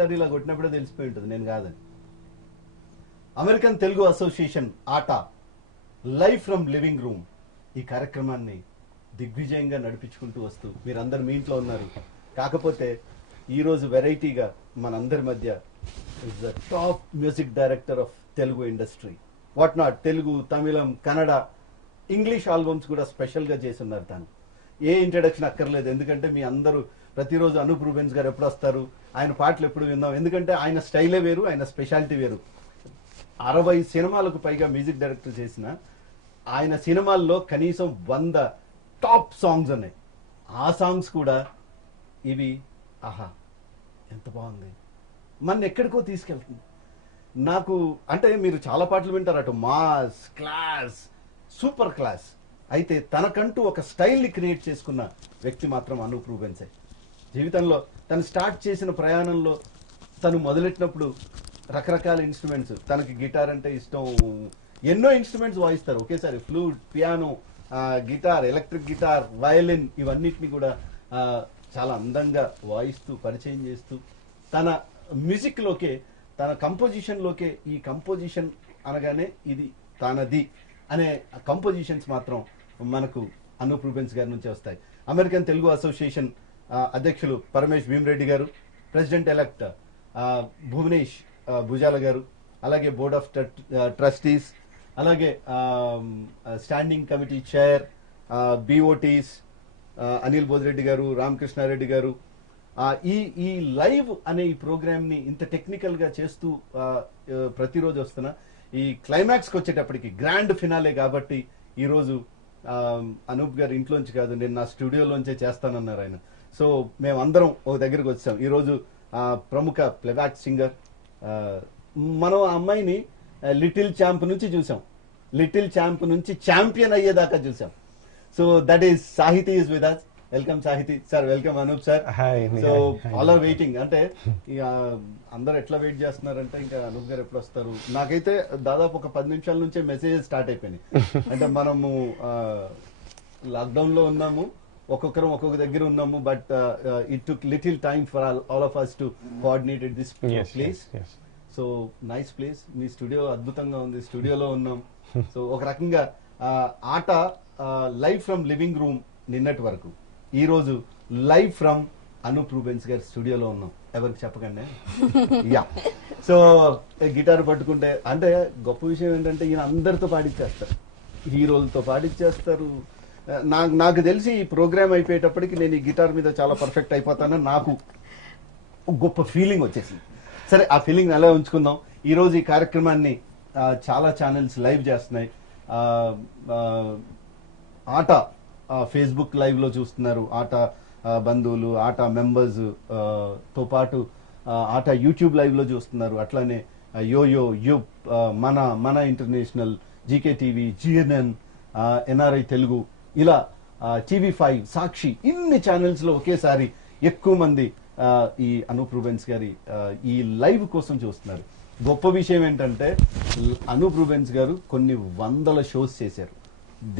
Guitar ఇలా కొట్టినప్పుడే తెలిసిపోయి ఉంటుంది నేను కాదని. అమెరికన్ తెలుగు అసోసియేషన్ ఆట లైవ్ ఫ్రమ్ లివింగ్ రూమ్ ఈ కార్యక్రమాన్ని దిగ్విజయంగా నడిపించుకుంటూ వస్తూ మీరందరు మీ ఇంట్లో ఉన్నారు. కాకపోతే ఈరోజు వెరైటీగా మనందరి మధ్య is the top music director of Telugu industry. What not, Telugu, Tamil, Kannada, English albums కూడా స్పెషల్గా చేస్తున్నారు. తాను ఏ ఇంట్రడక్షన్ అక్కర్లేదు, ఎందుకంటే మీ అందరూ ప్రతిరోజు అనూప్ రూబెన్స్ గారు ఎప్పుడు వస్తారు, ఆయన పాటలు ఎప్పుడు విందాం, ఎందుకంటే ఆయన స్టైలే వేరు, ఆయన స్పెషాలిటీ వేరు. 60 సినిమాలకు పైగా మ్యూజిక్ డైరెక్టర్ చేసిన ఆయన సినిమాల్లో కనీసం 100 టాప్ సాంగ్స్ ఉన్నాయి. ఆ సాంగ్స్ కూడా ఇవి ఆహా ఎంత బాగుంది, మన ఎక్కడికో తీసుకెళ్తుంది. నాకు అంటే మీరు చాలా పాటలు వింటారు, అటు మాస్, క్లాస్, సూపర్ క్లాస్, అయితే తనకంటూ ఒక స్టైల్ని క్రియేట్ చేసుకున్న వ్యక్తి మాత్రం అనూప్ రూబెన్సే. జీవితంలో తను స్టార్ట్ చేసిన ప్రయాణంలో తను మొదలెట్టినప్పుడు రకరకాల ఇన్స్ట్రుమెంట్స్, తనకి గిటార్ అంటే ఇష్టం, ఎన్నో ఇన్స్ట్రుమెంట్స్ వాయిస్తారు ఒకేసారి, flute, piano, guitar, electric guitar, violin, ఇవన్నిటిని కూడా చాలా అందంగా వాయిస్తూ పరిచయం చేస్తూ తన మ్యూజిక్లోకే, తన కంపోజిషన్లోకే, ఈ కంపోజిషన్ అనగానే ఇది తనది అనే కంపోజిషన్స్ మాత్రం మనకు అనూప్ రూబెన్స్ గారి నుంచి వస్తాయి. అమెరికన్ తెలుగు అసోసియేషన్ అధ్యక్షులు పరమేష్ భీమరెడ్డి గారు, ప్రెసిడెంట్ ఎలక్ట్ భువనేష్ భుజాల గారు, అలాగే బోర్డ్ ఆఫ్ ట్రస్టీస్, అలాగే స్టాండింగ్ కమిటీ చైర్ బిఓటీస్ అనిల్ బోధిరెడ్డి గారు, రామకృష్ణారెడ్డి గారు, ఈ లైవ్ అనే ఈ ప్రోగ్రామ్ ని ఇంత టెక్నికల్ గా చేస్తూ ప్రతిరోజు వస్తున్నా ఈ క్లైమాక్స్కి వచ్చేటప్పటికి గ్రాండ్ ఫినాలే కాబట్టి ఈరోజు అనూప్ గారు ఇంట్లోంచి కాదు, నేను నా స్టూడియోలోంచే చేస్తానన్నారు ఆయన. సో మేమందరం ఒక దగ్గరికి వచ్చాం. ఈరోజు ప్రముఖ ప్లేబ్యాక్ సింగర్, మనం ఆ అమ్మాయిని లిటిల్ ఛాంప్ నుంచి చూసాం, లిటిల్ ఛాంప్ నుంచి ఛాంపియన్ అయ్యేదాకా చూసాం. So that is Sahithi is with us. Welcome Sahithi sir, welcome Anoop sir. So all are waiting. అంటే ఇక అందరు ఎట్లా వెయిట్ చేస్తున్నారంటే ఇంకా అనూప్ గారు ఎప్పుడు వస్తారు. నాకైతే దాదాపు ఒక 10 నిమిషాల నుంచే మెసేజెస్ స్టార్ట్ అయిపోయినాయి. అంటే మనము లాక్డౌన్ లో ఉన్నాము, ఒక్కొక్కరం ఒక్కొక్క దగ్గర ఉన్నాము, but it took little time for all of us to coordinated this place. So nice place, me studio అద్భుతంగా ఉంది, స్టూడియోలో ఉన్నాం. సో ఒక రకంగా ఆట లైవ్ ఫ్రమ్ లివింగ్ రూమ్ నిన్నటి వరకు, ఈ రోజు లైవ్ ఫ్రమ్ అనూప్ రూబెన్స్ గారి స్టూడియోలో ఉన్నాం. ఎవరికి చెప్పకండి. యా, సో గిటార్ పట్టుకుంటే అంటే గొప్ప విషయం ఏంటంటే ఈయన అందరితో పాడిచ్చేస్తారు, హీరోలతో పాడిచ్చేస్తారు. నాకు తెలిసి ఈ ప్రోగ్రామ్ అయిపోయేటప్పటికి నేను ఈ గిటార్ మీద చాలా పర్ఫెక్ట్ అయిపోతానని నాకు గొప్ప ఫీలింగ్ వచ్చేసింది. సరే, ఆ ఫీలింగ్ అలా ఉంచుకుందాం. ఈరోజు ఈ కార్యక్రమాన్ని చాలా ఛానల్స్ లైవ్ చేస్తున్నాయి. ఆట ఫేస్బుక్ లైవ్ లో చూస్తున్నారు, ఆట బంధువులు, ఆట మెంబర్స్ తో పాటు ఆట యూట్యూబ్ లైవ్ లో చూస్తున్నారు. అట్లానే యోయో, యూప్, మన international, GK TV, GNN, NRI Telugu, ఇలా టీవీ5, సాక్షి, ఇన్ని ఛానల్స్ లో ఒకేసారి ఎక్కువ మంది ఈ అనూప్ రూబెన్స్ గారి ఈ లైవ్ కోసం చూస్తున్నారు. గొప్ప విషయం ఏంటంటే అనూప్ రూబెన్స్ గారు కొన్ని 100 షోస్ చేశారు,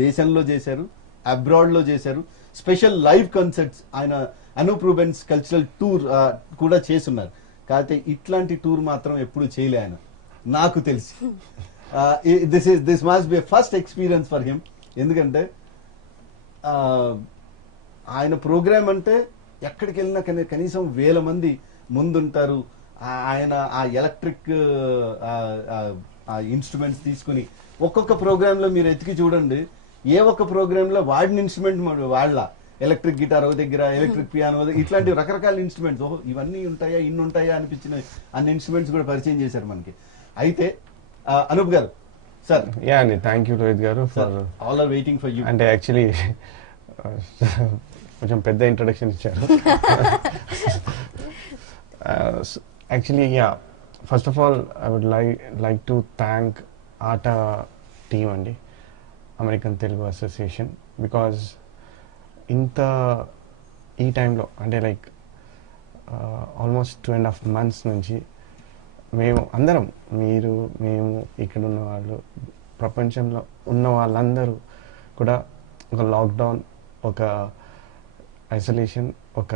దేశంలో చేశారు, అబ్రాడ్ లో చేశారు, స్పెషల్ లైవ్ కన్సర్ట్స్ ఆయన అనూప్ రూబెన్స్ కల్చరల్ టూర్ కూడా చేస్తున్నారు. కాకపోతే ఇట్లాంటి టూర్ మాత్రం ఎప్పుడు చేయలే ఆయన, నాకు తెలిసి. This must be first experience for him. ఎందుకంటే ఆయన ప్రోగ్రామ్ అంటే ఎక్కడికి వెళ్ళినా కనీసం 1000 మంది ముందుంటారు. ఆయన ఆ ఎలక్ట్రిక్ ఇన్స్ట్రుమెంట్స్ తీసుకుని ఒక్కొక్క ప్రోగ్రామ్ లో మీరు ఎతికి చూడండి, ఏ ఒక్క ప్రోగ్రామ్ లో వాడిన ఇన్స్ట్రుమెంట్ వాళ్ళ ఎలక్ట్రిక్ గిటార్ ఒక దగ్గర, ఎలక్ట్రిక్ పియానో, ఇట్లాంటి రకరకాల ఇన్స్ట్రుమెంట్స్, ఓహో ఇవన్నీ ఉంటాయా, ఇన్ని ఉంటాయా అనిపించిన అన్ని ఇన్స్ట్రుమెంట్స్ కూడా పరిచయం చేశారు మనకి. అయితే అనూప్ గారు సార్. యా అండి, థ్యాంక్ యూ రోహిత్ గారు. All are waiting for you. అంటే యాక్చువల్లీ కొంచెం పెద్ద ఇంట్రొడక్షన్ ఇచ్చారు. Actually yeah, first of all I would like to thank ATA team అండి, అమెరికన్ తెలుగు అసోసియేషన్, బికాజ్ ఈ టైంలో అంటే లైక్ ఆల్మోస్ట్ 2.5 months నుంచి మేము అందరం, మేము ఇక్కడ ఉన్న వాళ్ళు, ప్రపంచంలో ఉన్న వాళ్ళందరూ కూడా ఒక లాక్డౌన్, ఒక ఐసోలేషన్, ఒక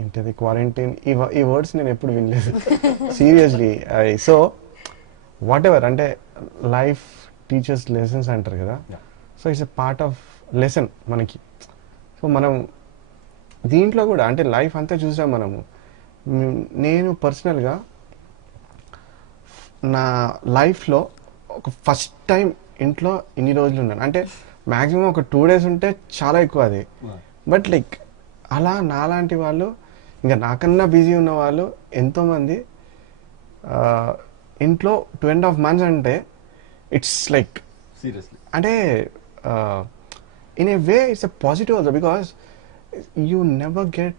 ఏంటది క్వారంటైన్, ఈ వర్డ్స్ నేను ఎప్పుడు వినలేదు సీరియస్లీ. సో వాట్ ఎవర్ అంటే లైఫ్ టీచర్స్ లెసన్స్ అంటారు కదా, Yeah. So it's a part of lesson మనకి. సో మనం దీంట్లో కూడా అంటే లైఫ్ అంతా చూసాం మనము. నేను పర్సనల్గా నా లైఫ్లో ఒక ఫస్ట్ టైం ఇంట్లో ఇన్ని రోజులు ఉన్నాను అంటే మ్యాక్సిమం ఒక 2 days ఉంటే చాలా ఎక్కువ అది. బట్ లైక్ అలా నాలాంటి వాళ్ళు ఇంకా నాకన్నా బిజీ ఉన్న వాళ్ళు ఎంతోమంది ఇంట్లో 2.5 months అంటే ఇట్స్ లైక్ సీరియస్లీ అంటే in a way it's a positive also because you never get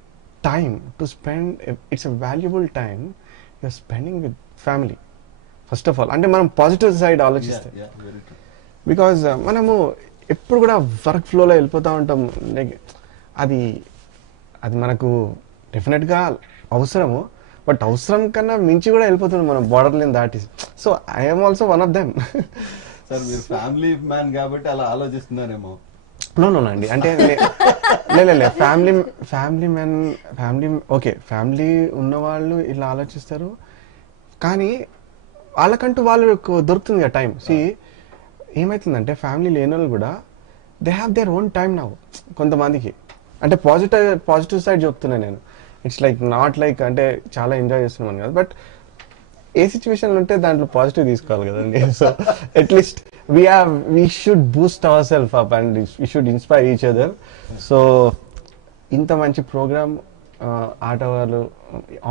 time to spend. It's a valuable time you're spending with family first of all. అంటే మనం పాజిటివ్ సైడ్ ఆలోచిస్తే very true. Because మనము ఎప్పుడు కూడా work ఫ్లోలో వెళ్ళిపోతూ ఉంటాం. అది అది మనకు డెఫినెట్గా అవసరము, బట్ అవసరం కన్నా మించి కూడా వెళ్ళిపోతున్నాం మనం బార్డర్ లైన్ దాటి. So I'm also one of them. Sir మీరు ఫ్యామిలీ మ్యాన్ కాబట్టి అలా ఆలోచిస్తున్నారేమో. నో అండి అంటే family man family okay, family ఉన్నవాళ్ళు ఇలా ఆలోచిస్తారు, కానీ వాళ్ళకంటూ వాళ్ళకు దొరుకుతుంది కదా టైం. సి ఏమవుతుందంటే ఫ్యామిలీ లేని వాళ్ళు కూడా they have their own time now కొంతమందికి. అంటే పాజిటివ్ సైడ్ చెప్తున్నాను నేను. ఇట్స్ లైక్ నాట్ లైక్ అంటే చాలా ఎంజాయ్ చేస్తున్నాం కదా, బట్ ఏ సిచ్యువేషన్లో ఉంటే దాంట్లో పాజిటివ్ తీసుకోవాలి కదండి. So at least we should Boost our self up and we should inspire each other. So ఇంత మంచి ప్రోగ్రామ్ ఆటవాళ్ళు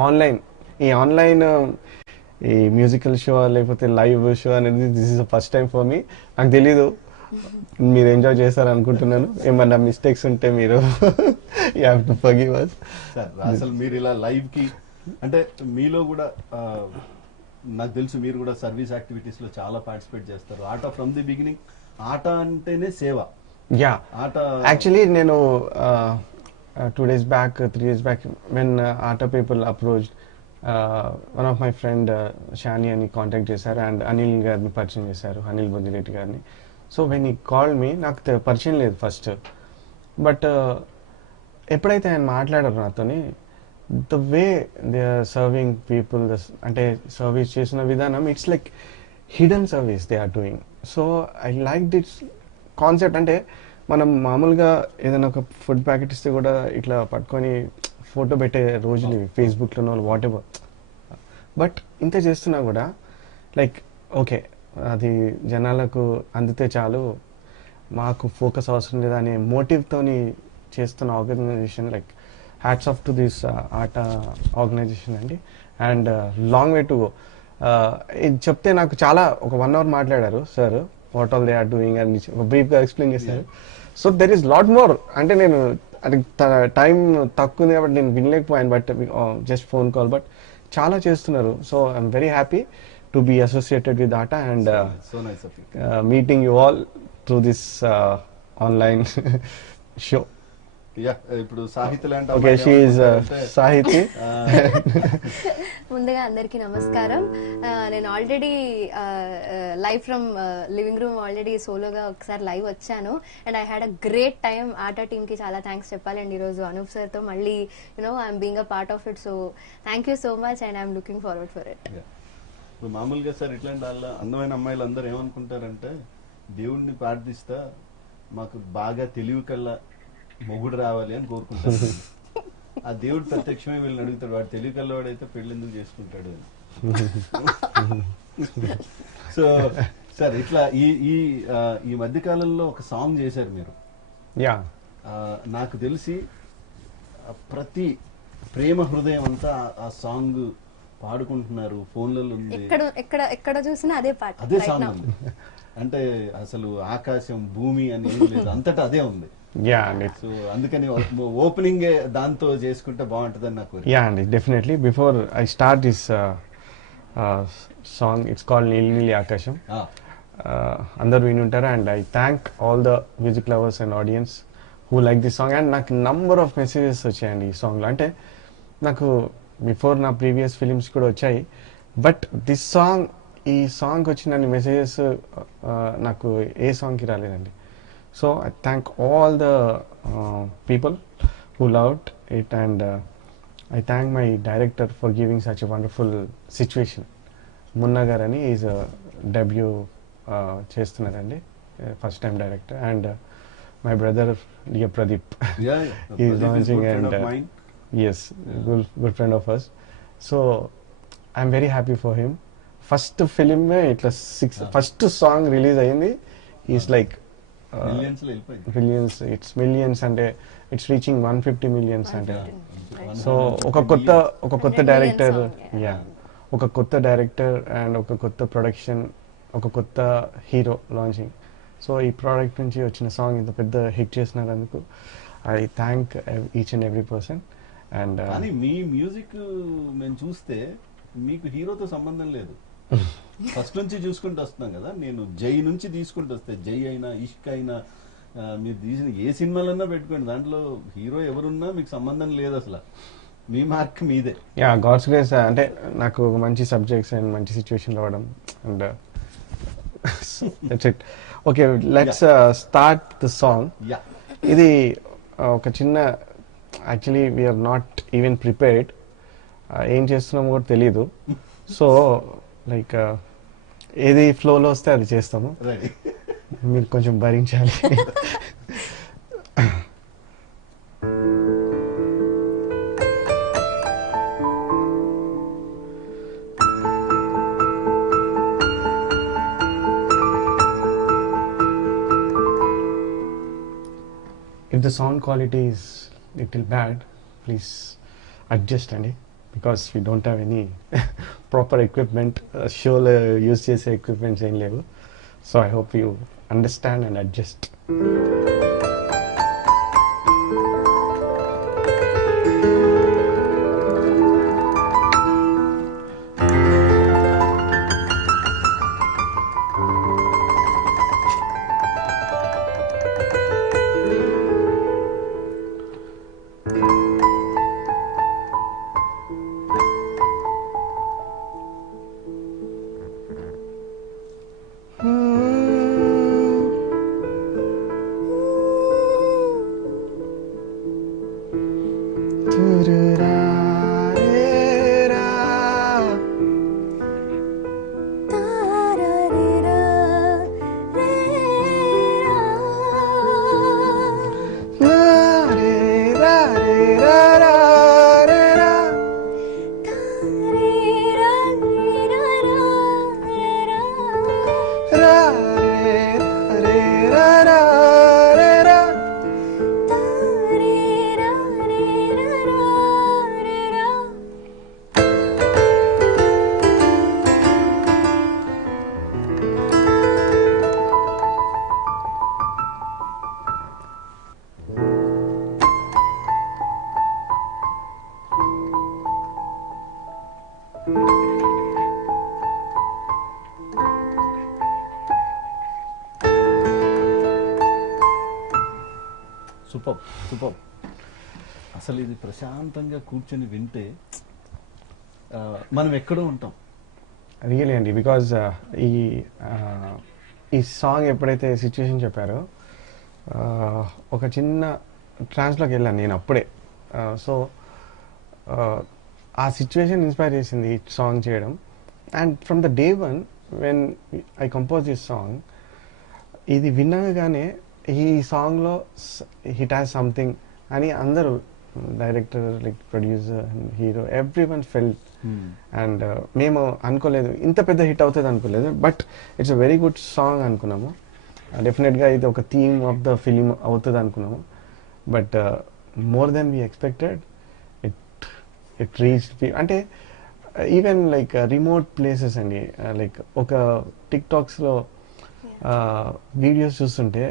ఆన్లైన్ ఈ మ్యూజికల్ షో లేకపోతే లైవ్ షో అనేది this is the first time for me. నాకు తెలీదు, మీరు ఎంజాయ్ చేస్తారు అనుకుంటున్నాను. ఏమన్నా మిస్టేక్స్ ఉంటే మీరు you have to forgive us. Sir అసలు మీరు ఇలా లైవ్ కి అంటే మీలో కూడా నాకు తెలుసు మీరు కూడా సర్వీస్ యాక్టివిటీస్ లో చాలా పార్టిసిపేట్ చేస్తారు. ఆట ఫ్రమ్ ది బిగినింగ్, ఆట అంటేనే సేవ. యా ఆట యాక్చువల్లీ నేను 2 days back 3 days back when ATA people approached, one of my friend Shani అని కాంటాక్ట్ చేశారు అండ్ అనిల్ గారిని పరిచయం చేశారు, అనిల్ బొందిరెడ్డి గారిని. So when he call me, నాకు పరిచయం లేదు ఫస్ట్, బట్ ఎప్పుడైతే ఆయన మాట్లాడారు నాతోని, the way they are serving people, అంటే సర్వీస్ చేసిన విధానం it's like hidden service they are doing. So I like this concept. అంటే మనం మామూలుగా ఏదైనా ఒక ఫుడ్ ప్యాకెట్ ఇస్తే కూడా ఇట్లా పట్టుకొని ఫోటో పెట్టే రోజులు ఇవి, ఫేస్బుక్లోనో వాట్ ఎవర్. బట్ ఇంత చేస్తున్నా కూడా లైక్ ఓకే అది జనాలకు అందితే చాలు, మాకు ఫోకస్ అవసరం లేదా అనే మోటివ్తోని చేస్తున్న organisation like hats off to this ATA organisation అండి. And long way to go. ఇది చెప్తే నాకు చాలా ఒక 1 hour మాట్లాడారు sir, what all they are doing అని బ్రీఫ్గా ఎక్స్ప్లెయిన్ చేశారు. So there is lot more. అంటే నేను అది టైం తక్కువ ఉంది కాబట్టి నేను వినలేకపోయాను, but just phone call, but చాలా చేస్తున్నారు. So I'm very happy to be associated with ATA and meeting you all through this online show. ఇప్పుడు సాహిత్య ఓకే, షీ ఈజ్ సాహితి. ముందుగా అందరికీ నమస్కారం. నేను already live from living room already సోలోగా ఒకసారి లైవ్ వచ్చాను and I had a great time. Atta team కి చాలా థ్యాంక్స్ చెప్పాలండి. ఈరోజు అనూప్ సార్ తో మళ్ళీ I'm being a part of it. So thank you so much and I'm looking forward for it. ఇప్పుడు మామూలుగా సార్ ఇట్లాంటి వాళ్ళ అందమైన అమ్మాయిలు అందరూ ఏమనుకుంటారంటే దేవుడిని ప్రార్థిస్తా మాకు బాగా తెలివి కల్లా మొగుడు రావాలి అని కోరుకుంటారు. ఆ దేవుడు ప్రత్యక్షమే వీళ్ళని అడుగుతాడు, వాడు తెలివి కల్లవాడైతే పెళ్లి ఎందుకు చేసుకుంటాడు అని. సో సార్ ఇట్లా ఈ మధ్య కాలంలో ఒక సాంగ్ చేశారు మీరు. యా, నాకు తెలిసి ప్రతి ప్రేమ హృదయం అంతా ఆ సాంగ్ పాడుకుంటున్నారు, ఫోన్లలో ఉంది, ఎక్కడ చూసినా అదే పాట, అదే సాంగ్ ఉంది. అంటే అసలు ఆకాశం భూమి అని ఏం లేదు, అంతటా అదే ఉంది. యా అండి. సో అందుకని ఓపెనింగ్ దాంతో చేసుకుంటే బాగుంటుందని నాకు. యా అండి, definitely. Before I start this song, it's called నీలి నీలి ఆకాశం. అందరూ విని ఉంటారు. And I thank all the music lovers and audience who like this song. And నాకు నంబర్ ఆఫ్ మెసేజెస్ వచ్చాయండి ఈ సాంగ్లో. అంటే నాకు బిఫోర్ నా ప్రీవియస్ ఫిలిమ్స్ కూడా వచ్చాయి, బట్ దిస్ సాంగ్, ఈ సాంగ్ వచ్చిన మెసేజెస్ నాకు ఏ సాంగ్కి రాలేదండి. So I thank all the people who loved it and I thank my director for giving such a wonderful situation. Munna Garani is a debut చేస్తున్నారండి, first time director. And my brother Liya Pradeep, Yeah, he is Pradeep launching good friend and of mine. yes, good friend of us. So I'm very happy for him. First film ఇట్లా first song release అయింది. Is like Millions లో వెళ్ళిపోయింది. Millions, it's millions అంటే it's reaching 150 millions అంటే. So ఒక 100 కొత్త million director, song, yeah. ఒక కొత్త డైరెక్టర్ అండ్ ఒక కొత్త ప్రొడక్షన్, ఒక కొత్త హీరో లాంచింగ్. సో ఈ ప్రోడక్ట్ నుంచి వచ్చిన సాంగ్ ఇంత పెద్ద హిట్ చేసినందుకు I thank each and every person. And కానీ మీ మ్యూజిక్ మేము చూస్తే మీకు హీరోతో సంబంధం లేదు. ఫస్ట్ నుంచి చూసుకుంటూ వస్తున్నాం కదా. నేను జై నుంచి తీసుకుంటూ వస్తే, జై అయినా ఇష్క్ అయినా మీరు తీసిన ఏ సినిమాలన్నా పెట్టుకోండి, దాంట్లో హీరో ఎవరున్నా మీకు సంబంధం లేదు అసలు. మీ మార్క్ మీదే. Yeah, god's grace. అంటే నాకు మంచి సబ్జెక్ట్స్ అండ్ మంచి సిచ్యువేషన్ రావడం and that's it. Okay, let's start the song. Yeah, ఇది ఒక చిన్న, actually we're not even prepared, ఏం చేస్తున్నామో కూడా తెలీదు. సో లైక్ ఏది ఫ్లోలో వస్తే అది చేస్తాము, రెడీ. మీరు కొంచెం భరించాలి. If the sound quality is little bad, please adjust అండి, because we don't have any proper equipment. Showలో యూజ్ చేసే ఎక్విప్మెంట్స్ ఏం లేవు. So I hope you understand and adjust. Super super. అసలు ఇది ప్రశాంతంగా కూర్చొని వింటే మనం ఎక్కడో ఉంటాం. రియలీ అండి, బికాజ్ ఈ సాంగ్ ఎప్పుడైతే సిచ్యుయేషన్ చెప్పారో ఒక చిన్న ట్రాన్స్లోకి వెళ్ళాను నేను అప్పుడే. సో ఆ సిచ్యువేషన్ ఇన్స్పైర్ చేసింది ఈ సాంగ్ చేయడం. And from the day one when I compose this song, ఇది వినగానే ఈ సాంగ్లో హిట్ హ్యాస్ సంథింగ్ అని అందరూ, director, like producer, hero, every one felt. And మేము అనుకోలేదు ఇంత పెద్ద హిట్ అవుతుంది అనుకోలేదు, but it's a very good song అనుకున్నాము. డెఫినెట్గా ఇది ఒక థీమ్ ఆఫ్ ద ఫిలిం అవుతుంది అనుకున్నాము. But more than we expected. It reach, అంటే ఈవెన్ లైక్ రిమోట్ ప్లేసెస్ అండి, లైక్ ఒక టిక్టాక్స్లో వీడియోస్ చూస్తుంటే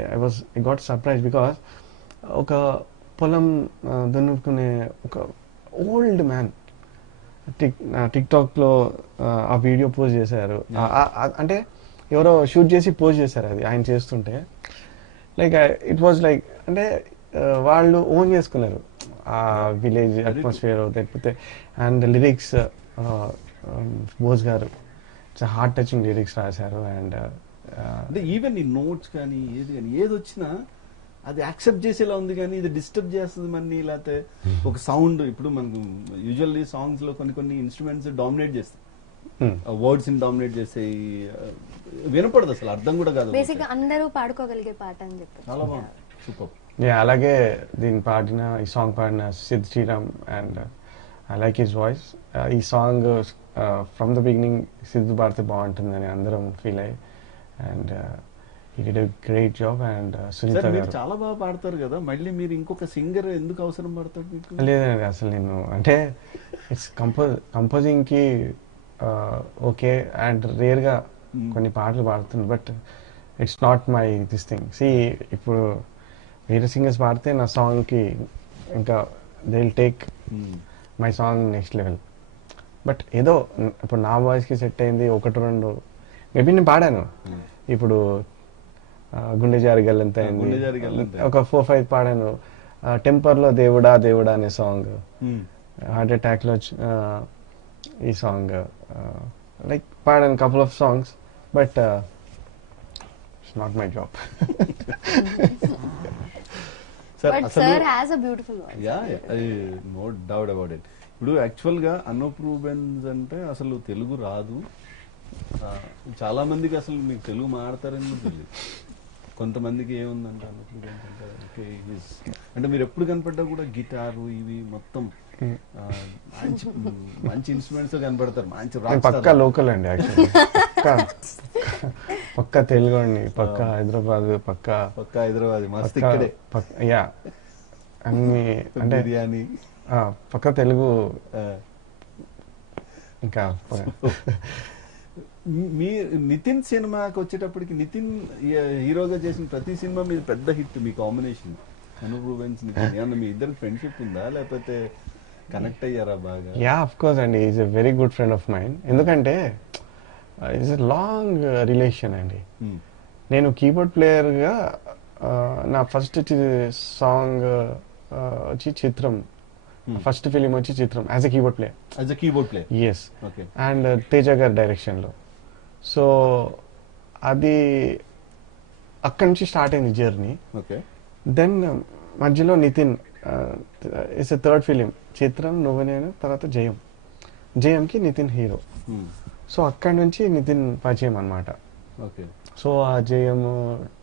ఐ గాట్ సర్ప్రైజ్, బికాస్ ఒక పొలం దున్నుకునే ఒక ఓల్డ్ మ్యాన్ టిక్టాక్లో ఆ వీడియో పోస్ట్ చేశారు. అంటే ఎవరో షూట్ చేసి పోస్ట్ చేశారు అది ఆయన చేస్తుంటే. లైక్ ఇట్ వాజ్ లైక్, అంటే వాళ్ళు ఓన్ చేసుకున్నారు ఆ విలేజ్ అట్మాస్ఫియర్, లేకపోతే అండ్ లిరిక్స్ బోస్ గారు హార్ట్ టచింగ్ లిరిక్స్ రాశారు. అండ్ అంటే ఈవెన్ ఈ నోట్స్ కానీ ఏది వచ్చినా అది యాక్సెప్ట్ చేసేలా ఉంది, కానీ ఇది డిస్టర్బ్ చేస్తుంది మనని. లేకపోతే ఒక సౌండ్, ఇప్పుడు మనకు యూజువల్లీ సాంగ్స్ లో కొన్ని కొన్ని ఇన్స్ట్రుమెంట్స్ డామినేట్ చేస్తాయి, వర్డ్స్ ని డామినేట్ చేసేయి, వినపడదు అసలు, అర్థం కూడా కాదు. బేసిక్ గా అందరూ పాడుకోగలిగే పాట అని చెప్పి. చాలా బాగుంది, సూపర్. అలాగే దీన్ని పాడిన ఈ సాంగ్ పాడిన Sid Sriram and I like his voice. ఈ song from the beginning Siddhu పాడితే బాగుంటుందని అందరం ఫీల్ అయ్యి, and he did a great job. And Sunitha మీరు గారు చాలా బాగా పాడతారు కదా, మళ్ళీ మీరు ఇంకొక సింగర్ ఎందుకు అవసరం పడతాడు మీకు? లేదండి, అసలు నేను అంటే ఇట్స్ కంపోజింగ్ కి ఓకే అండ్ రేర్ గా కొన్ని పాటలు పాడుతుంది, but it's not my this thing. ఇప్పుడు వేరే సింగర్స్ పాడితే నా సాంగ్ కి ఇంకా they will take my song next level. But ఏదో ఇప్పుడు నా వాయిస్ కి సెట్ అయింది ఒకటి రెండు మేబీ నేను పాడాను. ఇప్పుడు గుండె జారి గల్లంత అయింది, గుండె జారి గల్లంత. ఒక 4-5 పాడాను. టెంపర్ లో దేవుడా దేవుడా అనే సాంగ్, హార్ట్ అటాక్ లో ఈ సాంగ్, లైక్ పాడాను couple of songs, but it's not my job. But sir has a beautiful voice. Yeah, no doubt about it. ఇప్పుడు యాక్చువల్ గా అనూప్ రూబెన్స్ అంటే అసలు తెలుగు రాదు, చాలా మందికి అసలు మీకు తెలుగు మాడతారని కూడా తెలియదు. కొంతమందికి ఏముందంటే అనూప్ రూబెన్స్ అంటే ఓకే, అంటే మీరు ఎప్పుడు కనపడ్డా కూడా గిటారు ఇవి మొత్తం మంచి మంచి ఇన్స్ట్రుమెంట్స్ కనపడతారు, మంచి పక్కా లోకల్ అండి యాక్చువల్లీ, పక్కా తెలుగు అండి, పక్కా హైదరాబాద్, పక్కా హైదరాబాద్, మస్తు ఇక్కడే. యా, అన్ని అంటే బిర్యానీ పక్కా తెలుగు. ఇంకా మీ నితిన్ సినిమాకి వచ్చేటప్పటికి, నితిన్ హీరోగా చేసిన ప్రతి సినిమా మీద పెద్ద హిట్ మీ కాంబినేషన్, అనూప్ రూబెన్స్ నితిన్. ఏమన్నా మీ ఇద్దరికి ఫ్రెండ్షిప్ ఉందా, లేకపోతే కనెక్ట్ అయ్యారా బాగా? యా, ఆఫ్ కోర్స్ అండి, is a very good friend of mind. ఎందుకంటే ఇట్స్ ఎ లాంగ్ రిలేషన్ అండి. నేను కీబోర్డ్ ప్లేయర్గా నా ఫస్ట్ సాంగ్ వచ్చి చిత్రం, ఫస్ట్ ఫిలిం వచ్చి Chitram as a keyboard player. Yes, and Teja గారి డైరెక్షన్లో. సో అది అక్కడి నుంచి స్టార్ట్ అయింది జర్నీ. దెన్ మధ్యలో Nithin, it's a third film, Chitram, Nuvvu నేను, తర్వాత జయంకి నితిన్ హీరో. సో అక్కడి నుంచి నితిన్ పరిచయం అనమాట. సో ఆ జయం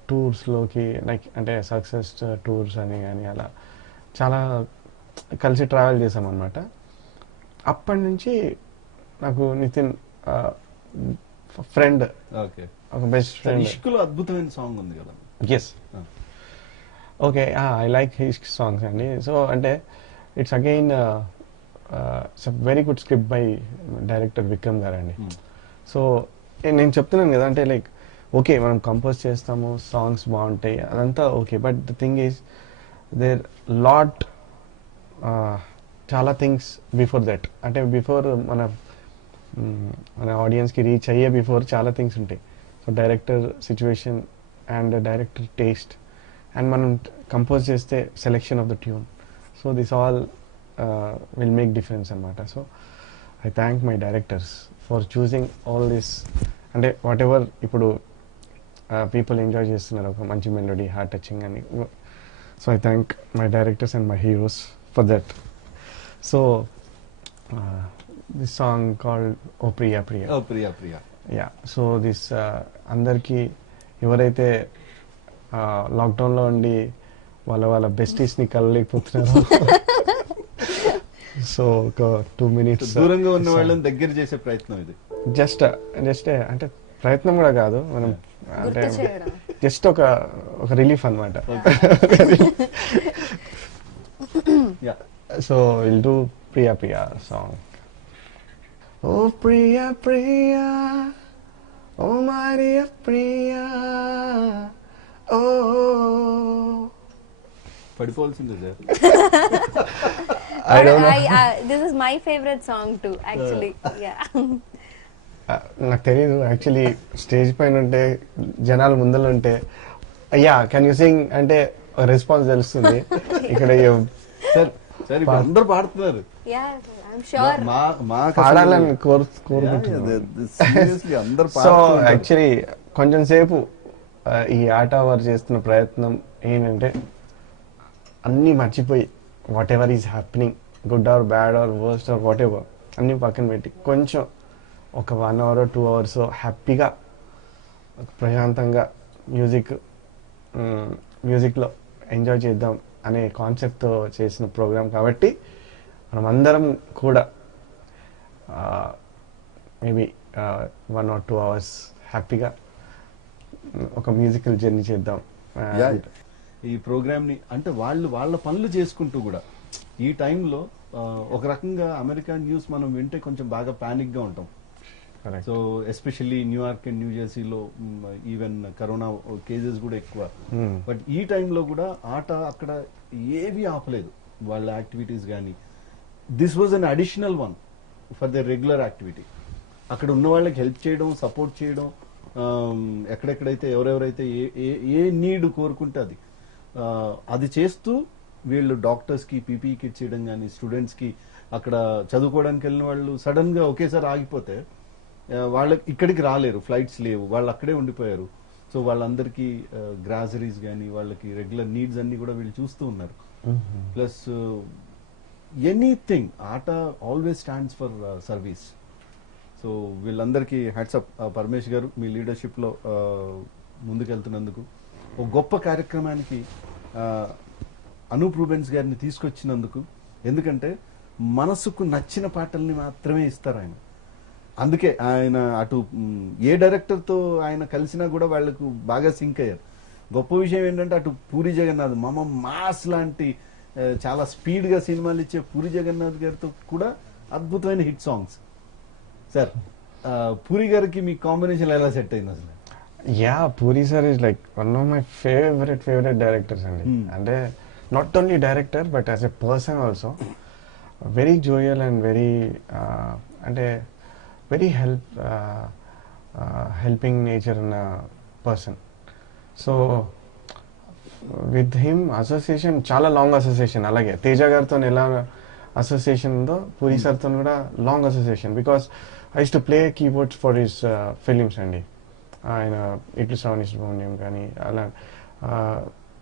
టూర్స్లోకి, లైక్ అంటే సక్సెస్ టూర్స్ అని కానీ అలా చాలా కలిసి ట్రావెల్ చేసాం అనమాట. అప్పటి నుంచి నాకు నితిన్ ఫ్రెండ్, ఒక బెస్ట్ ఫ్రెండ్. ఇష్క్లో అద్భుతమైన సాంగ్ ఉంది కదా. Yes, okay, I like his songs అండి. సో అంటే it's again very good script by director Vikram గారు అండి. సో నేను చెప్తున్నాను కదా, అంటే లైక్ ఓకే మనం కంపోజ్ చేస్తాము, సాంగ్స్ బాగుంటాయి, అదంతా okay, but the thing is there lot చాలా థింగ్స్ బిఫోర్ దట్. అంటే బిఫోర్ మన ఆడియన్స్కి రీచ్ అయ్యే బిఫోర్ చాలా థింగ్స్ ఉంటాయి. So director situation and director taste, and మనం కంపోజ్ చేస్తే selection of the tune. So this all will make difference అనమాట. So I thank my directors for choosing all this. అంటే whatever ఇప్పుడు people enjoy చేస్తున్నారు ఒక మంచి melody, heart touching అని. So I thank my directors and my heroes for that. So this song called O Priya Priya. Yeah, so this అందరికీ ఎవరైతే లాక్డౌన్లో ఉండి వాళ్ళ బెస్టీస్ని కలలేకపోతున్నారో, సో ఒక 2 minutes దూరంగా ఉన్న వాళ్ళని దగ్గర చేసే ప్రయత్నం ఇది. జస్ట్ అంటే ప్రయత్నం కూడా కాదు, మనం అంటే జస్ట్ ఒక రిలీఫ్ అన్నమాట. So will do Priya Priya song. ఓ ప్రియా ప్రియా, ఓ మరియా ప్రియా, ఓ పడిపోవాల్సిందే sir. I don't know. This is my favorite song too, actually. Yeah. నాకు తెలియదు యాక్చువల్లీ, స్టేజ్ పైన ఉంటే జనాలు ముందర ఉంటే అయ్యా కెన్ యూ సింగ్ అంటే రెస్పాన్స్ తెలుస్తుంది. ఇక్కడ సార్ అందరూ పాడుతున్నారు, Yeah, I'm sure. పాడాలని కోరుకుంటున్నాను. అందరు. సో యాక్చువల్లీ కొంచెం సేపు ఈ ఆట వారు చేస్తున్న ప్రయత్నం ఏంటంటే అన్నీ మర్చిపోయి whatever is happening, good or bad or worst or whatever అన్నీ పక్కన పెట్టి కొంచెం ఒక 1 hour 2 hours హ్యాపీగా ప్రశాంతంగా మ్యూజిక్లో ఎంజాయ్ చేద్దాం అనే కాన్సెప్ట్తో చేసిన ప్రోగ్రామ్ కాబట్టి మనమందరం కూడా మేబీ 1 or 2 hours హ్యాపీగా ఒక మ్యూజికల్ జర్నీ చేద్దాం. ఈ ప్రోగ్రామ్ ని అంటే వాళ్ళ పనులు చేసుకుంటూ కూడా ఈ టైంలో ఒక రకంగా అమెరికా న్యూస్ మనం వింటే కొంచెం బాగా పానిక్ గా ఉంటాం. So especially New York and New జెర్సీలో ఈవెన్ కరోనా కేసెస్ కూడా ఎక్కువ. బట్ ఈ టైంలో కూడా ఆట అక్కడ ఏవి ఆపలేదు వాళ్ళ యాక్టివిటీస్ కానీ. This was an additional one for the regular activity. అక్కడ ఉన్న వాళ్ళకి హెల్ప్ చేయడం, సపోర్ట్ చేయడం, ఎక్కడెక్కడైతే ఎవరెవరైతే ఏ నీడ్ కోరుకుంటే అది చేస్తూ వీళ్ళు డాక్టర్స్కి పీపీ కిట్ చేయడం కానీ, స్టూడెంట్స్కి అక్కడ చదువుకోవడానికి వెళ్ళిన వాళ్ళు సడన్ గా ఒకేసారి ఆగిపోతే వాళ్ళకి ఇక్కడికి రాలేరు, ఫ్లైట్స్ లేవు, వాళ్ళు అక్కడే ఉండిపోయారు. సో వాళ్ళందరికీ గ్రాసరీస్ కానీ వాళ్ళకి రెగ్యులర్ నీడ్స్ అన్ని కూడా వీళ్ళు చూస్తూ ఉన్నారు. ప్లస్ ఎనీథింగ్ ఆట always stands for service. So వీళ్ళందరికీ హ్యాట్స్ అప్. పరమేష్ గారు మీ లీడర్షిప్ లో ముందుకెళ్తున్నందుకు, ఒక గొప్ప కార్యక్రమానికి అనూప్ రూబెన్స్ గారిని తీసుకొచ్చినందుకు. ఎందుకంటే మనసుకు నచ్చిన పాటల్ని మాత్రమే ఇస్తారు ఆయన. అందుకే ఆయన అటు ఏ డైరెక్టర్ తో ఆయన కలిసినా కూడా వాళ్లకు బాగా సింక్ అయ్యారు. గొప్ప విషయం ఏంటంటే అటు పూరి జగన్నాథ్ మమ మాస్ లాంటి చాలా స్పీడ్ గా సినిమాలు ఇచ్చే పూరి జగన్నాథ్ గారితో కూడా అద్భుతమైన హిట్ సాంగ్స్. సార్ పూరి గారికి మీ కాంబినేషన్ ఎలా సెట్ అయింది అసలు? Yeah, puri sir is like one of my favourite directors అండి. అంటే not only director but as a person also very Joel and very అంటే వెరీ హెల్పింగ్ నేచర్ ఉన్న person. So with him association చాలా long association. అలాగే తేజ గారితో ఎలా అసోసియేషన్ ఉందో పూరి సార్తో కూడా long association. Because I use to play keyboards for his films అండి. ఆయన ఇట్లు శ్రావణి సుబ్రహ్మణ్యం కానీ అలా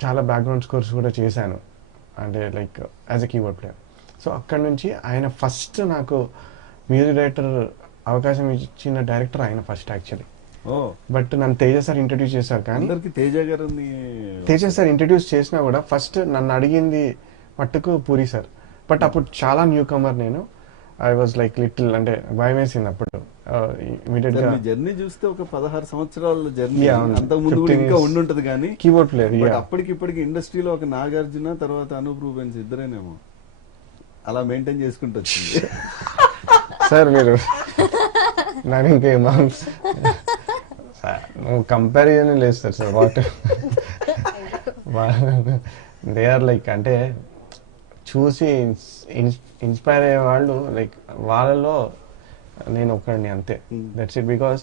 చాలా బ్యాక్గ్రౌండ్ స్కోర్స్ కూడా చేశాను, అంటే like as a keyboard player. So అక్కడ నుంచి ఆయన ఫస్ట్ నాకు మ్యూజిక్ డైరెక్టర్ అవకాశం ఇచ్చిన డైరెక్టర్ ఆయన ఫస్ట్ యాక్చువల్లీ. బట్ నన్ను తేజ సార్ ఇంట్రడ్యూస్ చేశారు. కానీ తేజ సార్ ఇంట్రడ్యూస్ చేసినా కూడా ఫస్ట్ నన్ను అడిగింది మట్టుకు పూరి సార్. బట్ అప్పుడు చాలా న్యూ కమర్ నేను. ఐ వాజ్ లైక్ లిటిల్ అంటే భయం వేసింది అప్పుడు. ఇమీడియట్ గా జర్నీ చూస్తే ఒక 16 సంవత్సరాల జర్నీ, అంతకు ముందు కూడా ఇంకా ఉండుంటది కానీ కీబోర్డ్ ప్లేయర్. అప్పటికి ఇప్పటికి ఇండస్ట్రీలో ఒక నాగార్జున తర్వాత అనూప్ రూబెన్స్ ఇద్దరేనేమో అలా మెయింటైన్ చేసుకుంటూ వచ్చింది. సార్ మీరు నాకు ఇంకేమో కంపారిజన్ లేదు sir. What they are like అంటే చూసి ఇన్స్పైర్ అయ్యే వాళ్ళు లైక్ వాళ్ళలో నేను ఒకడిని అంతే. That's it. Because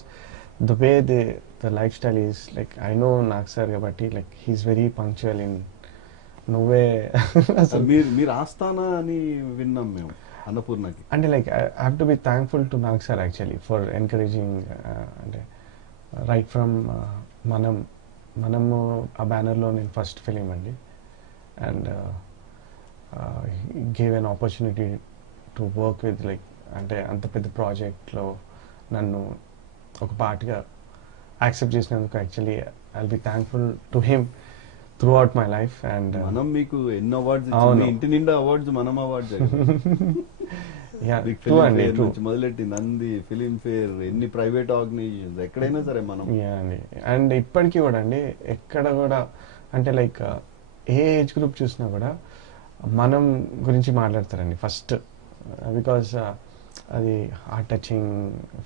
the way the lifestyle is like I know నాకు సార్ కాబట్టి like he's very punctual in నువ్వే. మీరు ఆస్థానా అని విన్నాం మేము అన్నపూర్ణకి. అంటే like I have to be thankful to Nag sir actually for encouraging. అంటే రైట్ ఫ్రమ్ మనము ఆ బ్యానర్లో నేను ఫస్ట్ ఫిలిం అండి. And gave an opportunity to work with like అంటే అంత పెద్ద ప్రాజెక్ట్లో నన్ను ఒక పార్ట్గా యాక్సెప్ట్ చేసినందుకు actually I will be thankful to him through out my life. And మనం మీకు ఎన్నో అవార్డ్స్, ఇంటి నిండా అవార్డ్స్, మనం అవార్డ్స్ మొదలెట్టి నంది, ఫిలిం ఫేర్, ఎన్ని ప్రైవేట్ ఆర్గనైజేషన్స్ ఎక్కడైనా సరే మనం. అండ్ ఇప్పటికీ కూడా అండి ఎక్కడ కూడా అంటే లైక్ ఏ ఏజ్ గ్రూప్ చూసినా కూడా మనం గురించి మాట్లాడతారండి ఫస్ట్. బికాస్ అది heart touching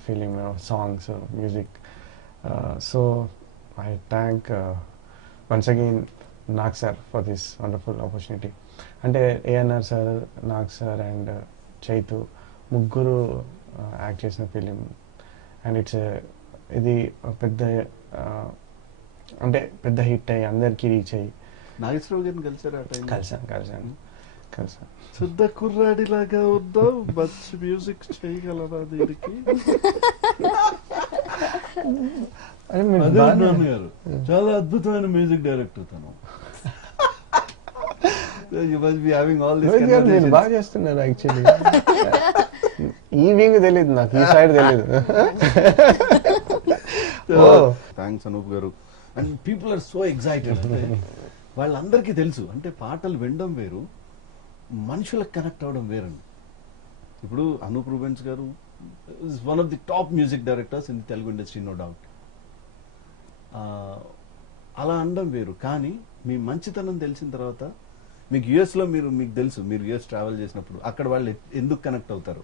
feeling songs, music. So I thank once again Nag sir for this wonderful opportunity. అంటే ANR sir, Nag sir and Chaitu ముగ్గురు యాక్ట్ చేసిన ఫిలిం. అండ్ ఇట్స్ ఇది పెద్ద అంటే పెద్ద హిట్ అయ్యి అందరికీ రీచ్ అయ్యి. నాగేశ్వరరావు గారిని కలిసారు? కలిసాను. శుద్ధ కుర్రాడిలాగా వద్దాం, మంచి మ్యూజిక్ చేయగలరా దీనికి? అరే మీరు అదే బాగానే- నాన్నగారు చాలా అద్భుతమైన మ్యూజిక్ డైరెక్టర్ తను. You must be having all these Rohit గారు మీరు conversations. బాగా చేస్తున్నారు యాక్చువల్లీ. ఈ వింగ్ తెలియదు నాకు, ఈ సైడ్ తెలియదు. థ్యాంక్స్ అనూప్ గారు. And people are so excited. అంటే వాళ్ళందరికీ తెలుసు, అంటే పాటలు వినడం వేరు, మనుషులకు కనెక్ట్ అవ్వడం వేరండి. ఇప్పుడు అనూప్ రూబెన్స్ గారు is one of the top music directors in Telugu industry, no doubt. అలా అనడం వేరు, కానీ మీ మంచితనం తెలిసిన తర్వాత మీకు యుఎస్లో మీకు తెలుసు, మీరు యుఎస్ ట్రావెల్ చేసినప్పుడు అక్కడ వాళ్ళు ఎందుకు కనెక్ట్ అవుతారు,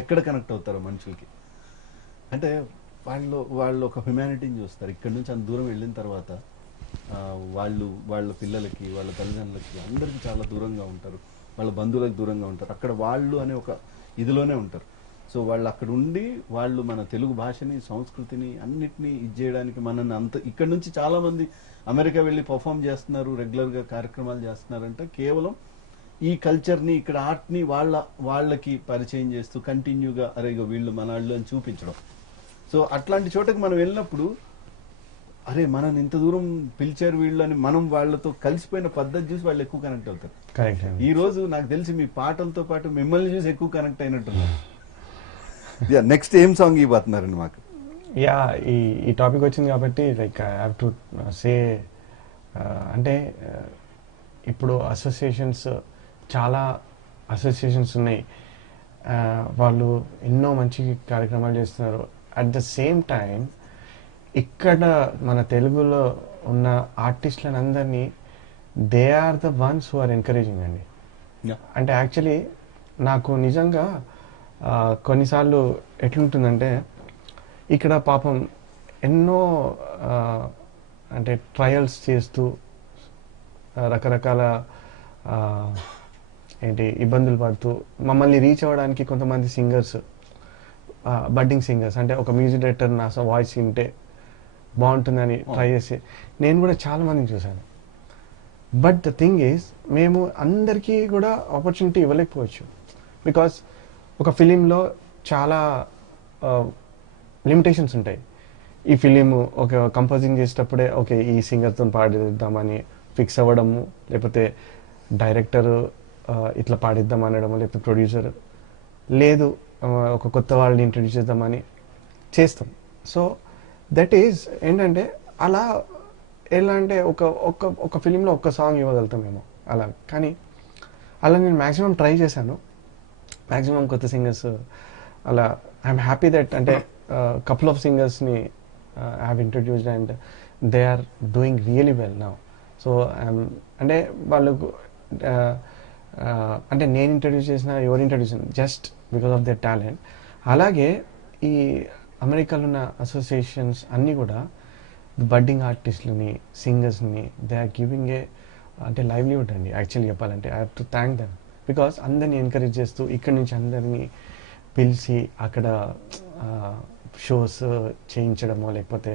ఎక్కడ కనెక్ట్ అవుతారో మనుషులకి, అంటే వాళ్ళు ఒక హ్యుమానిటీని చూస్తారు. ఇక్కడ నుంచి అంత దూరం వెళ్ళిన తర్వాత వాళ్ళ పిల్లలకి, వాళ్ళ తల్లిదండ్రులకి అందరికీ చాలా దూరంగా ఉంటారు, వాళ్ళ బంధువులకు దూరంగా ఉంటారు. అక్కడ వాళ్ళు అనే ఒక ఇదిలోనే ఉంటారు. సో వాళ్ళు అక్కడ ఉండి వాళ్ళు మన తెలుగు భాషని, సంస్కృతిని అన్నిటినీ ఇది మనల్ని అంత ఇక్కడ నుంచి చాలా మంది అమెరికా వెళ్ళి పర్ఫామ్ చేస్తున్నారు, రెగ్యులర్గా కార్యక్రమాలు చేస్తున్నారంటే కేవలం ఈ కల్చర్ని, ఇక్కడ ఆర్ట్ని వాళ్ళకి పరిచయం చేస్తూ కంటిన్యూగా అరే వీళ్ళు మన వాళ్ళు అని చూపించడం. సో అట్లాంటి చోటకి మనం వెళ్ళినప్పుడు అరే మనని ఇంత దూరం పిలిచారు వీళ్ళు అని మనం వాళ్ళతో కలిసిపోయిన పద్ధతి చూసి వాళ్ళు ఎక్కువ కనెక్ట్ అవుతారు. కరెక్ట్. ఈ రోజు నాకు తెలిసి మీ పాటలతో పాటు మిమ్మల్ని చూసి ఎక్కువ కనెక్ట్ అయినట్టున్నారు. నెక్స్ట్ ఏం సాంగ్ ఇవ్వబోతున్నారండి మాకు? యా, ఈ టాపిక్ వచ్చింది కాబట్టి like I have to say, అంటే ఇప్పుడు అసోసియేషన్స్, చాలా అసోసియేషన్స్ ఉన్నాయి, వాళ్ళు ఎన్నో మంచి కార్యక్రమాలు చేస్తున్నారు. అట్ ద సేమ్ టైం ఇక్కడ మన తెలుగులో ఉన్న ఆర్టిస్టులను అందరినీ they are the ones who are encouraging అండి. అంటే యాక్చువల్లీ నాకు నిజంగా కొన్నిసార్లు ఎట్లుంటుందంటే, ఇక్కడ పాపం ఎన్నో అంటే ట్రయల్స్ చేస్తూ రకరకాల ఇబ్బందులు పడుతూ మమ్మల్ని రీచ్ అవ్వడానికి కొంతమంది సింగర్స్, బడ్డింగ్ సింగర్స్, అంటే ఒక మ్యూజిక్ డైరెక్టర్ నా వాయిస్ వింటే బాగుంటుందని ట్రై చేసి నేను కూడా చాలా మందిని చూశాను. బట్ ద థింగ్ ఈజ్, మేము అందరికీ కూడా ఆపర్చునిటీ ఇవ్వలేకపోవచ్చు. బికాస్ ఒక ఫిలింలో చాలా లిమిటేషన్స్ ఉంటాయి. ఈ ఫిలిం ఒక కంపోజింగ్ చేసేటప్పుడే ఓకే ఈ సింగర్తో పాడిద్దామని ఫిక్స్ అవ్వడము, లేకపోతే డైరెక్టర్ ఇట్లా పాడిద్దాం అనడము, లేకపోతే ప్రొడ్యూసర్ లేదు ఒక కొత్త వాళ్ళని ఇంట్రడ్యూస్ చేద్దామని చేస్తాం. సో దట్ ఈజ్ ఏంటంటే అలా ఎలా అంటే ఒక ఫిలింలో ఒక్క సాంగ్ ఇవ్వగలుగుతాం మేము అలా. కానీ అలా నేను మ్యాక్సిమం ట్రై చేశాను, మ్యాక్సిమం కొత్త సింగర్స్ అలా. ఐఎమ్ హ్యాపీ దట్ అంటే కపుల్ ఆఫ్ సింగర్స్ని I have introduced and they are doing really well now. So అంటే వాళ్ళకు అంటే నేను ఇంట్రడ్యూస్ చేసిన, ఎవరు introduce just because of their talent. అలాగే ఈ అమెరికాలో ఉన్న అసోసియేషన్స్ అన్నీ కూడా బడ్డింగ్ ఆర్టిస్టులని, సింగర్స్ని దే ఆర్ గివింగ్ ఏ అంటే లైవ్లీవుడ్ అండి యాక్చువల్లీ చెప్పాలంటే. I have to thank them because అందరినీ ఎంకరేజ్ చేస్తూ ఇక్కడి నుంచి అందరినీ పిలిచి అక్కడ షోస్ చేయించడమో, లేకపోతే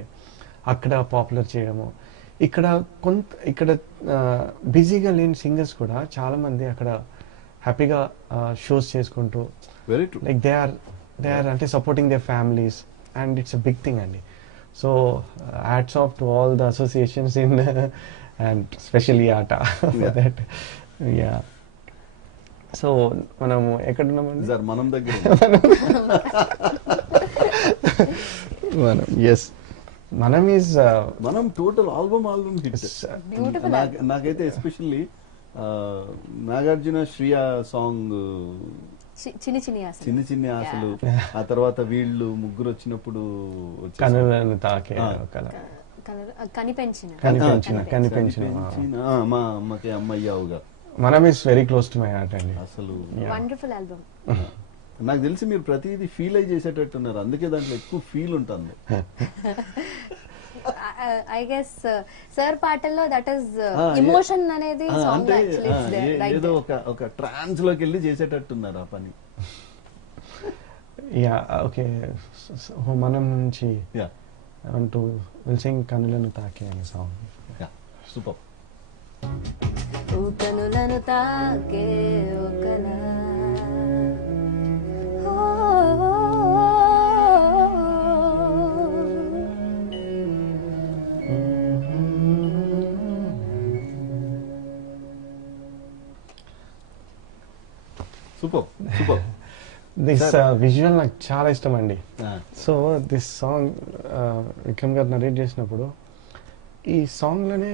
అక్కడ పాపులర్ చేయడము. ఇక్కడ బిజీగా లేని సింగర్స్ కూడా చాలామంది అక్కడ హ్యాపీగా షోస్ చేసుకుంటూ లైక్ దే ఆర్ అంటే supporting their families and it's a big thing అండి. So hats off to all the associations in and specially ATA that. Yeah, so మనము ఎక్కడున్నామండి సార్? మనం దగ్గర ఎస్, మనం టోటల్ ఆల్బమ్ హిట్. నాకైతే ఎస్పెషల్లీ నాగార్జున శ్రియ సాంగ్ చిన్ని చిన్ని ఆశలు, ఆ తర్వాత వీళ్ళు ముగ్గురు వచ్చినప్పుడు కనులను తాకే కనిపెంచిన మా అమ్మకి అమ్మయ్యావుగా, మనం is very close to my heart అండి. అసలు వండర్ఫుల్ ఆల్బమ్. నాకు తెలిసి మీరు ప్రతిదీ ఫీల్ అయి చేసేటట్టున్నారు, అందుకే దాంట్లో ఎక్కువ ఫీల్ ఉంటుంది. ఐ గెస్ సార్ పాటల్లో దట్ ఈస్ ఎమోషన్ అనేది సాంగ్ యాక్చువల్లీ ఏదో ఒక ట్రాన్స్ లోకి వెళ్ళి చేసేటట్టున్నారు ఆ పని. యా, ఓకే, మనం నుంచి అంటూ విల్ సింగ్ కనులను తాకే అనే సాంగ్. సూపర్. కనులను తాకే ఒకలా సూపర్ సూపర్. దిస్ విజువల్ నాకు చాలా ఇష్టం అండి. సో దిస్ సాంగ్ విక్రమ్ గారు నరేట్ చేసినప్పుడు ఈ సాంగ్లోనే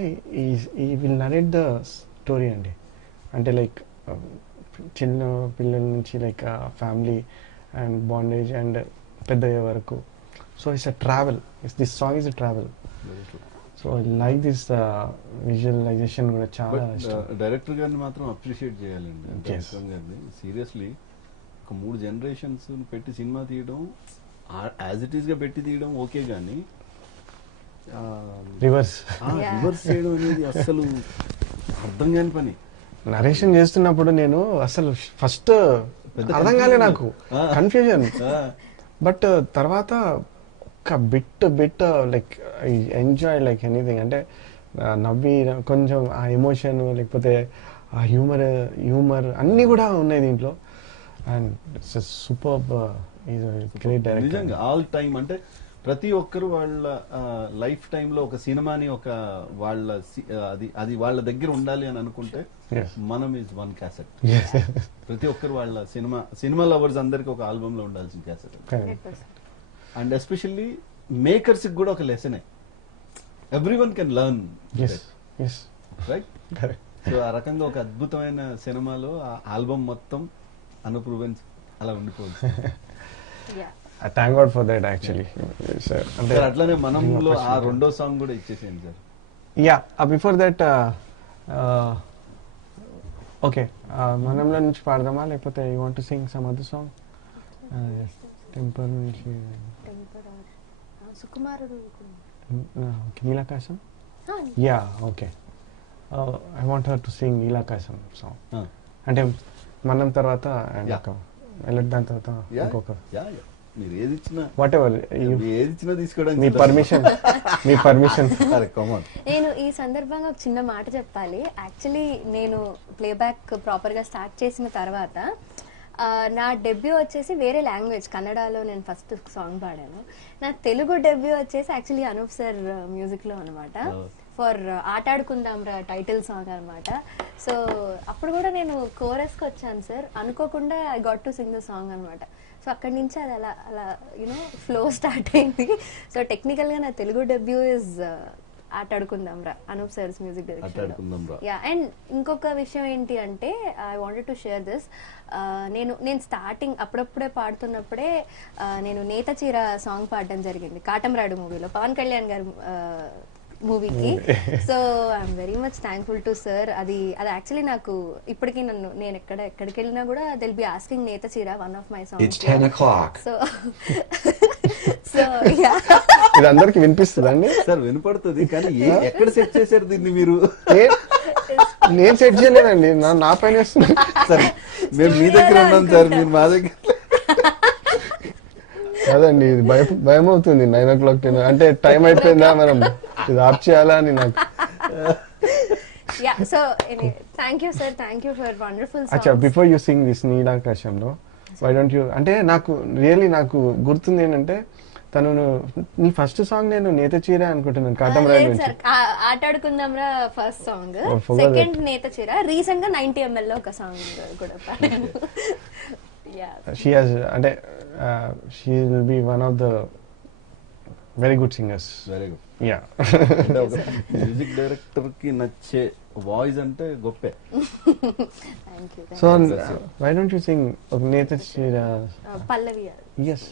ఈ విల్ నరేట్ ద స్టోరీ అండి. అంటే లైక్ చిన్న పిల్లల నుంచి like family and bondage and పెద్ద అయ్యే వరకు. So it's a travel, this song is a travel. So I like this visualization కూడా చాలా ఇష్టం. డైరెక్టర్ గారిని మాత్రం అప్రిషియేట్ చేయాలండి. Yes. విక్రమ్ గారిని సీరియస్లీ ఒక 3 generations పెట్టి సినిమా తీయడం, యాజ్ ఇట్ ఈస్ గా పెట్టి తీయడం ఓకే గానీ రివర్స్ రివర్స్ చేయడం అనేది అసలు అర్థం కాని పని. నరేషన్ చేస్తున్నప్పుడు నేను అసలు ఫస్ట్ పెద్ద అర్థం కాలే నాకు, Ah. కన్ఫ్యూజన్. ఆ, బట్ తర్వాత ఒక bit like I enjoy like anything. అంటే నవ్వి కొంచెం ఆ ఎమోషన్ లేకపోతే ఆ హ్యూమర్ అన్నీ కూడా ఉన్నాయి దీంట్లో. And it's super great director. నిజంగా ఆల్ టైమ్ అంటే ప్రతి ఒక్కరు వాళ్ళ లైఫ్ టైమ్ లో ఒక సినిమాని ఒక వాళ్ళ అది వాళ్ళ దగ్గర ఉండాలి అని అనుకుంటే Yes. మనం ఇస్ వన్ క్యాసెట్. ప్రతి ఒక్కరు వాళ్ళ సినిమా లవర్స్ అందరికి ఒక ఆల్బమ్ లో ఉండాల్సిన క్యాసెట్. 100%. అండ్ ఎస్పెషల్లీ మేకర్స్ కూడా ఒక లెసనే. Everyone can learn, right? So ఆ రకంగా ఒక అద్భుతమైన సినిమాలో ఆ ఆల్బమ్ మొత్తం అనూప్ రూబెన్స్ అలా ఉండిపోవచ్చు. Yeah. Thank god for that actually. అంటే సార్ అట్లానే మనంలో ఆ రెండో సాంగ్ కూడా ఇచ్చేసేయండి sir. Yeah before that okay మనంలో నుంచి పాడదామా లేకపోతే you want to sing some other song? Temper నుంచి సుకుమారుడు. నీలాకాశం. Yeah okay, I want her to sing నీలాకాశం సాంగ్. అంటే మనం తర్వాత and Yeah. ఒక వెళ్ళడం దాని తర్వాత Yeah, ఇంకొక yeah, yeah. మీరు ఏది ఇచ్చినా వాట్ ఎవర్ ఏది ఇచ్చినా తీసుకోవడానికి మీ పర్మిషన్. అరే come on. నేను ఈ సందర్భంగా ఒక చిన్న మాట చెప్పాలి. యాక్చువల్లీ నేను ప్లేబ్యాక్ ప్రాపర్గా స్టార్ట్ చేసిన తర్వాత నా డెబ్యూ వచ్చేసి వేరే లాంగ్వేజ్, కన్నడలో నేను ఫస్ట్ సాంగ్ పాడాను. నా తెలుగు డెబ్యూ వచ్చేసి యాక్చువల్లీ అనూప్ సార్ మ్యూజిక్లో అనమాట. ఫర్ ఆటాడుకుందాం రా టైటిల్ సాంగ్ అనమాట. సో అప్పుడు కూడా నేను కోరస్కి వచ్చాను సార్, అనుకోకుండా I got to sing the song అనమాట. సో అక్కడి నుంచి అది అలా అలా యూనో ఫ్లో స్టార్ట్ అయింది. సో టెక్నికల్గా నా తెలుగు డెబ్యూ ఇస్ ఆటాడుకుందాం రా, అనూప్ సార్స్ మ్యూజిక్ డైరెక్షన్. ఆటాడుకుందాం రా. యా. అండ్ ఇంకొక విషయం ఏంటి అంటే I wanted to share this. నేను స్టార్టింగ్ అప్పుడప్పుడే పాడుతున్నప్పుడే నేను నేత చీర సాంగ్ పాడడం జరిగింది కాటంరాడు మూవీలో, పవన్ కళ్యాణ్ గారు మూవీకి. So I'm very much thankful to sir. అది యాక్చువల్లీ నాకు ఇప్పటికీ నేను ఎక్కడికి వెళ్ళినా కూడా దిల్ బి ఆస్కింగ్ నేత చీర, one of my songs. It's 10 o'clock. So yeah. ఇది అందరికి వినిపిస్తుందండి? సార్ వినపడుతుంది కానీ ఎక్కడ సెట్ చేశారు దీన్ని మీరు? నేను సెట్ చేయలేదండి, నా పైన వేస్తున్నా. సార్ మేము మీ దగ్గర ఉన్నాం సార్, మీరు మా దగ్గర. కాదండి, ఇది భయం అవుతుంది. 9 o'clock 10 అంటే టైం అయిపోయిందా, మనం ఇది ఆఫ్ చేయాలా అని నాకు. Yeah. So thank you sir, thank you for wonderful అచ్చా, songs. Before you sing this నీలాకాశంలో వై డోంట్ యూ, అంటే నాకు రియల్లీ నాకు గుర్తుంది ఏంటంటే తను నీ ఫస్ట్ సాంగ్ నేను నేత చీర అనుకుంటున్నాను కాటంరాయ్ లేదు నుంచి. సార్, ఆటాడుకుందాం రా first song, Oh, forgot second నేత చీర, రీసెంట్ గా 90 ml లో ఒక సాంగ్ కూడా పాడాను. యా. షీ హాజ్ అంటే she will be one of the very good singers. Very good. Yeah. అంటే ఒక మ్యూజిక్ డైరెక్టర్ కి నచ్చే వాయిస్ అంటే గొప్పే. Thank you. So why don't you sing ఒక నేత చీర? పల్లవి. ఎస్.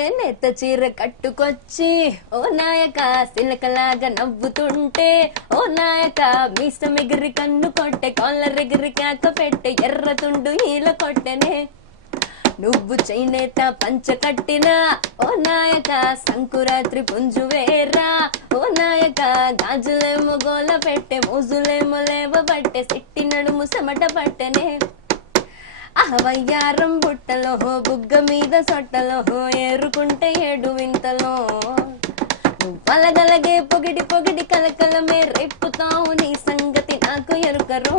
ఏ నేత చీర కట్టుకొచ్చి ఓ నాయక సిలకలాగా నవ్వుతుంటే, ఓ నాయక మీసం ఎగిరి కన్ను కొట్టే, కాలర్ ఎగిరి కేక పెట్టే, ఎర్ర తుండు ఈల కొట్టెనే, నువ్వు చేనేత పంచ కట్టినా, ఓ నాయక సంకురాత్రి పుంజు వేరా, ఓ నాయక గాజులేమో గోల పెట్టే, మోజులేమో లేవ పట్టే, సిట్టి నడుము చెమట పట్టెనే, వయ్యారం బుట్టలో బుగ్గ మీద సొట్టలో ఏరుకుంటే 7 వింతలో, పలగలగే పొగిడి పొగిడి కలకలమే రేపుతావు, నీ సంగతి నాకు ఎరుకరో,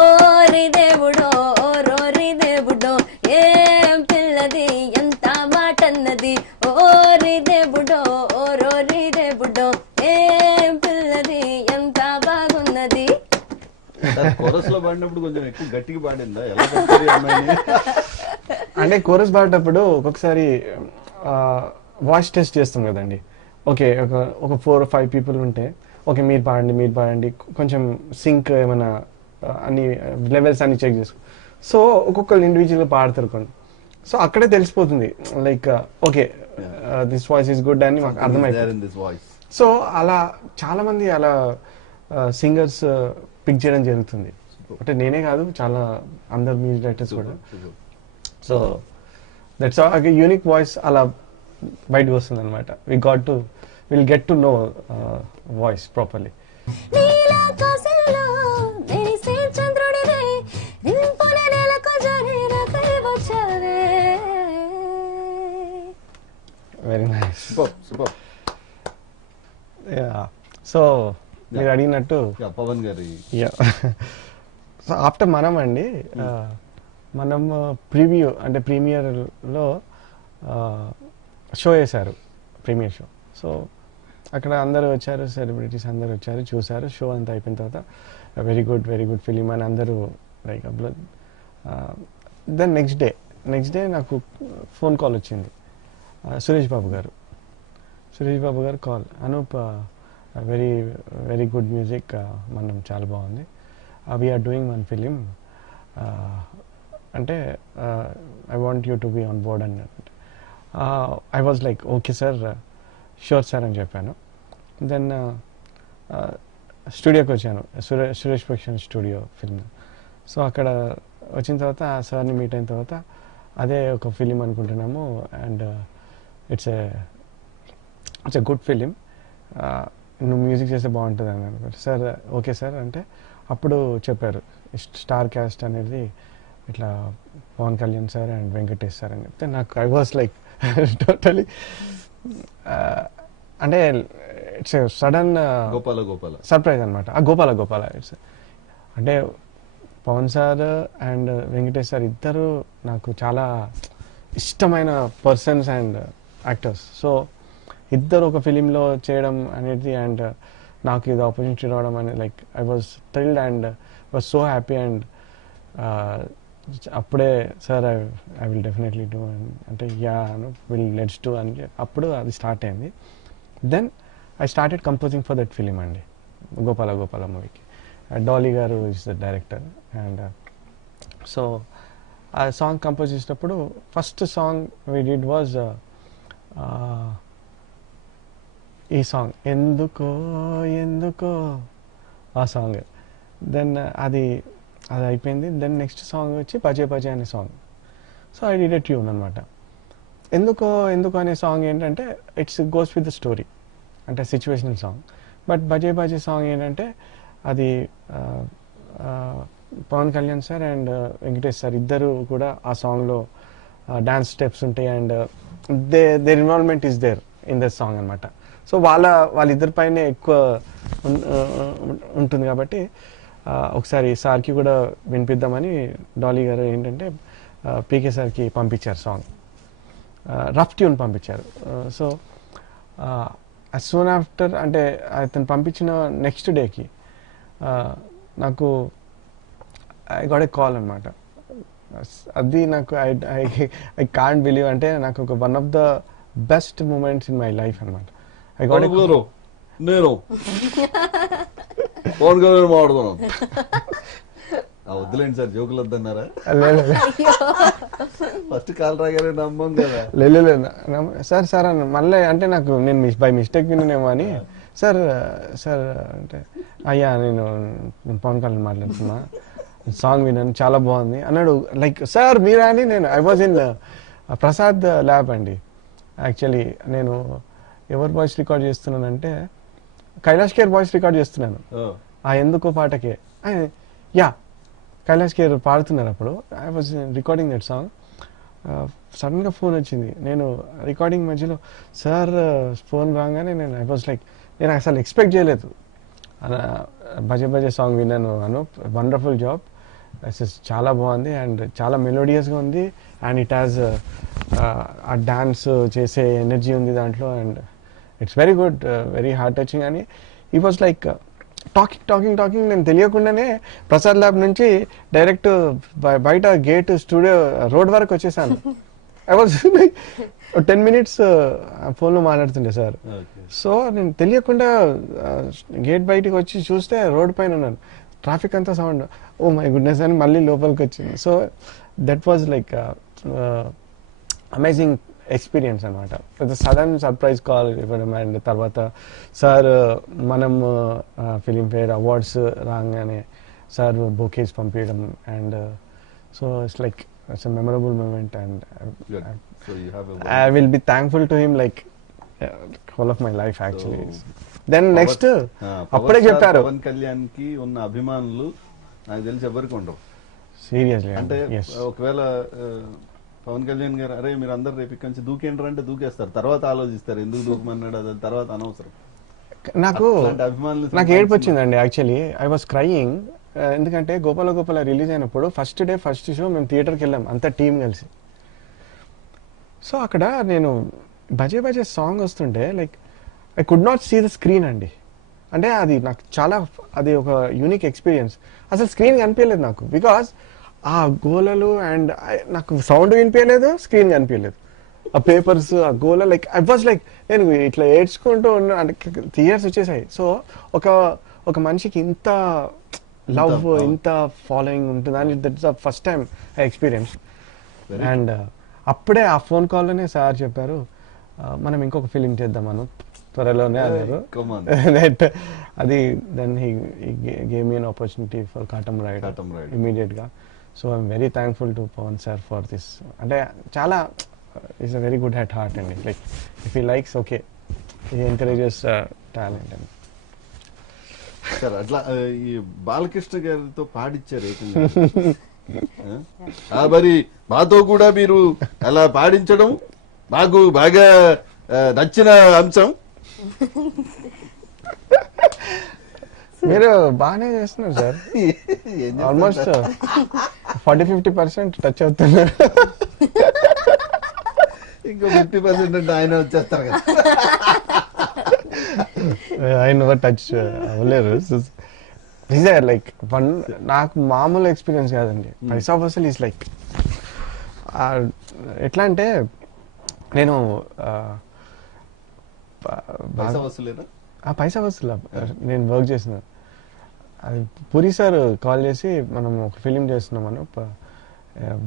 ఓరి దేవుడో ఓ రోరి దేవుడో, ఏం పిల్లది ఎంత మాటన్నది, ఓరి దేవుడో ఓ రోరి దేవుడో, ఏం పిల్లది ఎంత బాగున్నది. కొరస్ పాడినప్పుడు కొంచెం ఎక్కువ గట్టిగా పాడిందా? ఎలా పడతారు ఈ అమ్మాయిని? అంటే కోరస్ పాడేటప్పుడు ఒక్కొక్కసారి వాయిస్ టెస్ట్ చేస్తాం కదండి. ఓకే, ఒక 4 or 5 పీపుల్ ఉంటే ఓకే మీరు పాడండి కొంచెం సింక్ ఏమైనా అన్ని లెవెల్స్ అన్ని చెక్ చేసుకో. సో ఒక్కొక్కరు ఇండివిజువల్గా పాడతారు కొన్ని. సో అక్కడే తెలిసిపోతుంది like okay this voice is good అని మాకు అర్థమైపోతుంది. సో అలా చాలా మంది అలా సింగర్స్ పిక్ చేయడం జరుగుతుంది. అంటే నేనే కాదు, చాలా అందరు మ్యూజిక్ డైరెక్టర్స్ కూడా. సో దట్స్ యూనిక్ వాయిస్ అలా బయటకు వస్తుంది అనమాట. Will get to know voice properly. Very nice. Super. So మీరు అడిగినట్టు పవన్ గారి సో ఆఫ్టర్ మనం అండి మనం ప్రీమియర్లో షో వేశారు, ప్రీమియర్ షో. సో అక్కడ అందరూ వచ్చారు, సెలబ్రిటీస్ అందరూ వచ్చారు, చూశారు. షో అంతా అయిపోయిన తర్వాత వెరీ గుడ్ ఫిలిం అని అందరూ like upload. Then next day నాకు ఫోన్ కాల్ వచ్చింది. Suresh Babu garu call, Anup very good music, మనం చాలా బాగుంది, వీఆర్ డూయింగ్ వన్ ఫిలిం అంటే I want you to be on board అని. I was like okay sir, sure sir అని చెప్పాను. దెన్ స్టూడియోకి వచ్చాను, Suresh production studio film. So అక్కడ వచ్చిన తర్వాత ఆ సార్ని మీట్ అయిన తర్వాత అదే ఒక ఫిలిం అనుకుంటున్నాము and it's a good film, నువ్వు మ్యూజిక్ చేస్తే బాగుంటుంది అని అనుకుంటే. సార్ ఓకే సార్ అంటే అప్పుడు చెప్పారు స్టార్ క్యాస్ట్ అనేది ఇట్లా Pawan Kalyan sir and Venkatesh sir అని చెప్తే నాకు ఐ వాస్ లైక్ టోటలీ అంటే ఇట్స్ సడన్ గోపాల సర్ప్రైజ్ అనమాట. గోపాల ఇట్స్ అంటే Pawan sir and Venkatesh sir ఇద్దరు నాకు చాలా ఇష్టమైన పర్సన్స్ అండ్ యాక్టర్స్. సో ఇద్దరు ఒక ఫిలింలో చేయడం అనేది అండ్ నాకు ఇది ఆపర్చునిటీ రావడం అనేది like I was thrilled and was so happy. And అప్పుడే sir I will definitely do అంటే లెట్స్ డూ అని అప్పుడు అది స్టార్ట్ అయింది. Then I started composing for that film అండి, గోపాల మూవీకి. Dolly garu is the director. And so ఆ సాంగ్ కంపోజ్ చేసేటప్పుడు first song we did was ఈ సాంగ్ ఎందుకో ఆ సాంగ్. దెన్ అది అయిపోయింది. దెన్ నెక్స్ట్ సాంగ్ వచ్చి పజే అనే song. So I did a tune అనమాట. ఎందుకో అనే సాంగ్ ఏంటంటే it's goes with the story, అంటే సిచ్యువేషనల్ సాంగ్. బట్ బజే సాంగ్ ఏంటంటే అది Pawan Kalyan sir and Venkatesh sir ఇద్దరు కూడా ఆ సాంగ్లో డాన్స్ స్టెప్స్ ఉంటాయి and their involvement is there in the song అనమాట. సో వాళ్ళిద్దరి పైనే ఎక్కువ ఉంటుంది కాబట్టి ఒకసారి సార్కి కూడా వినిపిద్దామని డాలీ గారు ఏంటంటే పీకే సార్కి పంపించారు సాంగ్, రఫ్ ట్యూన్ పంపించారు. సో as soon after అంటే అతను పంపించిన నెక్స్ట్ డేకి నాకు ఐ గాట్ ఏ కాల్ అనమాట. అది నాకు ఐ కాంట్ బిలీవ్, అంటే నాకు ఒక one of the best moments in my life అనమాట. I got a call. నేను ఫోన్ మాట్లాడుతున్నాను. వద్దులేండి సార్, జోకులు వద్దన్నారా? ఫస్ట్ కాల్ రాగానే నమ్మం కదా. లేదు సార్ అన్న మళ్ళీ అంటే నాకు నేను బై మిస్టేక్ విన్నానేమో అని. సార్ అంటే అయ్యా నేను పవన్ కళ్యాణ్ మాట్లాడుతున్నా, సాంగ్ విన్నాను చాలా బాగుంది అన్నాడు. లైక్ సార్ మీరా అని నేను I was in Prasad lab అండి. యాక్చువల్లీ నేను ఎవరు వాయిస్ రికార్డ్ చేస్తున్నానంటే కైలాష్ కేర్ వాయిస్ రికార్డ్ చేస్తున్నాను ఆ ఎందుకో పాటకే. కైలాష్ కేర్ పాడుతున్నారు అప్పుడు. I was recording that song. సడన్గా ఫోన్ వచ్చింది. నేను రికార్డింగ్ మధ్యలో సార్ ఫోన్ రాగానే ఐ వాజ్ లైక్ నేను అసలు ఎక్స్పెక్ట్ చేయలేదు. బజే సాంగ్ విన్నాను అను, వండర్ఫుల్ జాబ్, చాలా బాగుంది అండ్ చాలా మెలోడియస్గా ఉంది అండ్ ఇట్ హ్యాస్ ఆ డాన్స్ చేసే ఎనర్జీ ఉంది దాంట్లో and it's very good, very heart touching అని. ఈ వాజ్ లైక్ టాకింగ్ నేను తెలియకుండానే ప్రసాద్ ల్యాబ్ నుంచి డైరెక్ట్ బయట గేట్ స్టూడియో రోడ్ వరకు వచ్చేసాను. ఐ వాజ్ 10 minutes ఫోన్లో మాట్లాడుతుండే సార్. ఓకే. సో నేను తెలియకుండా గేట్ బయటికి వచ్చి చూస్తే రోడ్ పైన ఉన్నాను. ట్రాఫిక్ అంతా సౌండ్, ఓ మై గుడ్నెస్ అని మళ్ళీ లోపలికి వచ్చింది. So that was like amazing experience అనమాట. సడన్ సర్ప్రైజ్ కాల్ ఇవ్వడం అండ్ తర్వాత సార్ మనం ఫిలింఫేర్ అవార్డ్స్ రాగానే సార్ బొకేస్ పంపించడం and so it's like it's a memorable moment and Good. So you have a I will be thankful to him like whole of my life actually. Then next అప్పుడే చెప్పారు పవన్ కళ్యాణ్ కి ఉన్న అభిమానులు నాకు తెలిసి ఎవరికి ఉండవు. సీరియస్లీ అంటే ఎస్ ఒకవేళ పవన్ కళ్యాణ్ గారు అరే మీరు అందరు రేపు ఇక్కడి నుంచి దూకేంటారు అంటే దూకేస్తారు, తర్వాత ఆలోచిస్తారు ఎందుకు దూకమన్నాడు, అది తర్వాత అనవసరం. నాకు అట్లాంటి అభిమానులు నాకు ఏడుపు వచ్చిందండి యాక్చువల్లీ. ఐ వాస్ క్రయింగ్ ఎందుకంటే గోపాల రిలీజ్ అయినప్పుడు ఫస్ట్ డే ఫస్ట్ షో మేము థియేటర్కి వెళ్ళాం అంతా టీం కలిసి. సో అక్కడ నేను బజే సాంగ్ వస్తుంటే like I could not see the screen అండి. అంటే అది నాకు చాలా అది ఒక యూనిక్ ఎక్స్పీరియన్స్. అసలు స్క్రీన్ కనిపించలేదు నాకు, బికాస్ ఆ గోలలు అండ్ నాకు సౌండ్ వినిపించలేదు, స్క్రీన్ కనిపించలేదు. ఆ పేపర్స్ ఆ గోల లైక్ ఐ వాజ్ లైక్ నేను ఇట్లా ఏడ్చుకుంటూ ఉన్న అంటే టీయర్స్ వచ్చేసాయి. సో ఒక మనిషికి ఇంత లవ్ ఇంత ఫాలోయింగ్ ఉంటుందని that's the first time I experience. And అప్పుడే ఆ ఫోన్ కాల్లోనే సార్ చెప్పారు మనం ఇంకొక ఫిలిం చేద్దామను త్వరలోనే అన్నారు. Come on. దట్ అది then he gave me an opportunity for Katamarayudu Katam Ride. Immediate గా. So I'm very thankful to Pawan sir for this. అంటే చాలా ఈస్ అ వెరీ గుడ్ హెట్ హార్ట్ అండి. Like if he likes okay he encourages talent అండి. Sir అట్లా ఈ బాలకృష్ణ గారితో పాడిచ్చారు ఏకంగా. మరి మాతో కూడా మీరు అలా పాడించడం నాకు బాగా నచ్చిన అంశం. మీరు బాగానే చేస్తున్నారు సార్, ఏం చేస్తాం ఆల్మోస్ట్ సార్? 40-50% టచ్ అవుతున్నారు. ఇంకో 50% అంటే ఆయన వచ్చేస్తారు కదా. ఆయన టచ్ అవ్వలేరు. లైక్ నాకు మామూలు ఎక్స్పీరియన్స్ కాదండి. పైసా వసూల్ ఈస్ లైక్ ఎట్లా అంటే నేను పైసా వసూలేనా? పైసా వసూల్ నేను వర్క్ చేస్తున్నాను. అది పూరి సార్ కాల్ చేసి మనం ఒక ఫిలిం చేస్తున్నామని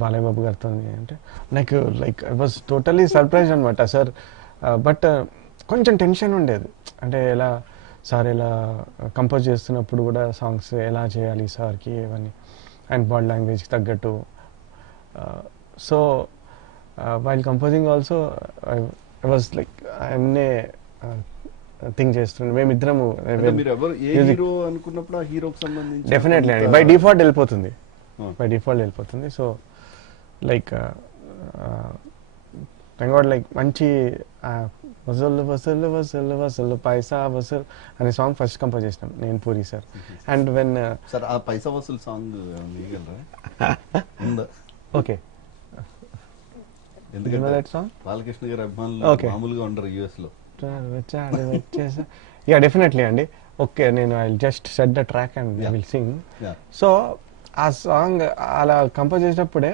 బాలయ్య బాబు గారితో అంటే నాకు like I was totally surprise అనమాట సార్. బట్ కొంచెం టెన్షన్ ఉండేది, అంటే ఎలా సార్ ఎలా కంపోజ్ చేస్తున్నప్పుడు కూడా సాంగ్స్ ఎలా చేయాలి సార్కి ఇవన్నీ అండ్ బాడీ లాంగ్వేజ్కి తగ్గట్టు. So while composing also I was like ఐఎమ్నే థింక్ చేస్తున్నాను. మేమిద్దరము అంటే మీరు ఎవరు ఏ హీరో అనుకున్నప్పుడు ఆ హీరోకి సంబంధించి డెఫినెట్లీ అండి బై డిఫాల్ట్ వెళ్ళిపోతుంది. So like thank God like మంచి వసూలు వసూలు వసూలు వసూలు పైసా వసూలు అనే సాంగ్ ఫస్ట్ కంపోజ్ చేసినాం నేను puri sir. And when sir ఆ పైసా వసూలు సాంగ్ ఉందా? ఓకే ఎందుకంటే సాంగ్ బాలకృష్ణ గారి అభిమానులు Okay. మామూలుగా ఉండరు యుఎస్ లో. వచ్చేసా యా డెఫినెట్లీ అండి. ఓకే నేను I just set the track and I will sing. Yeah. So ఆ సాంగ్ అలా కంపోజ్ చేసినప్పుడే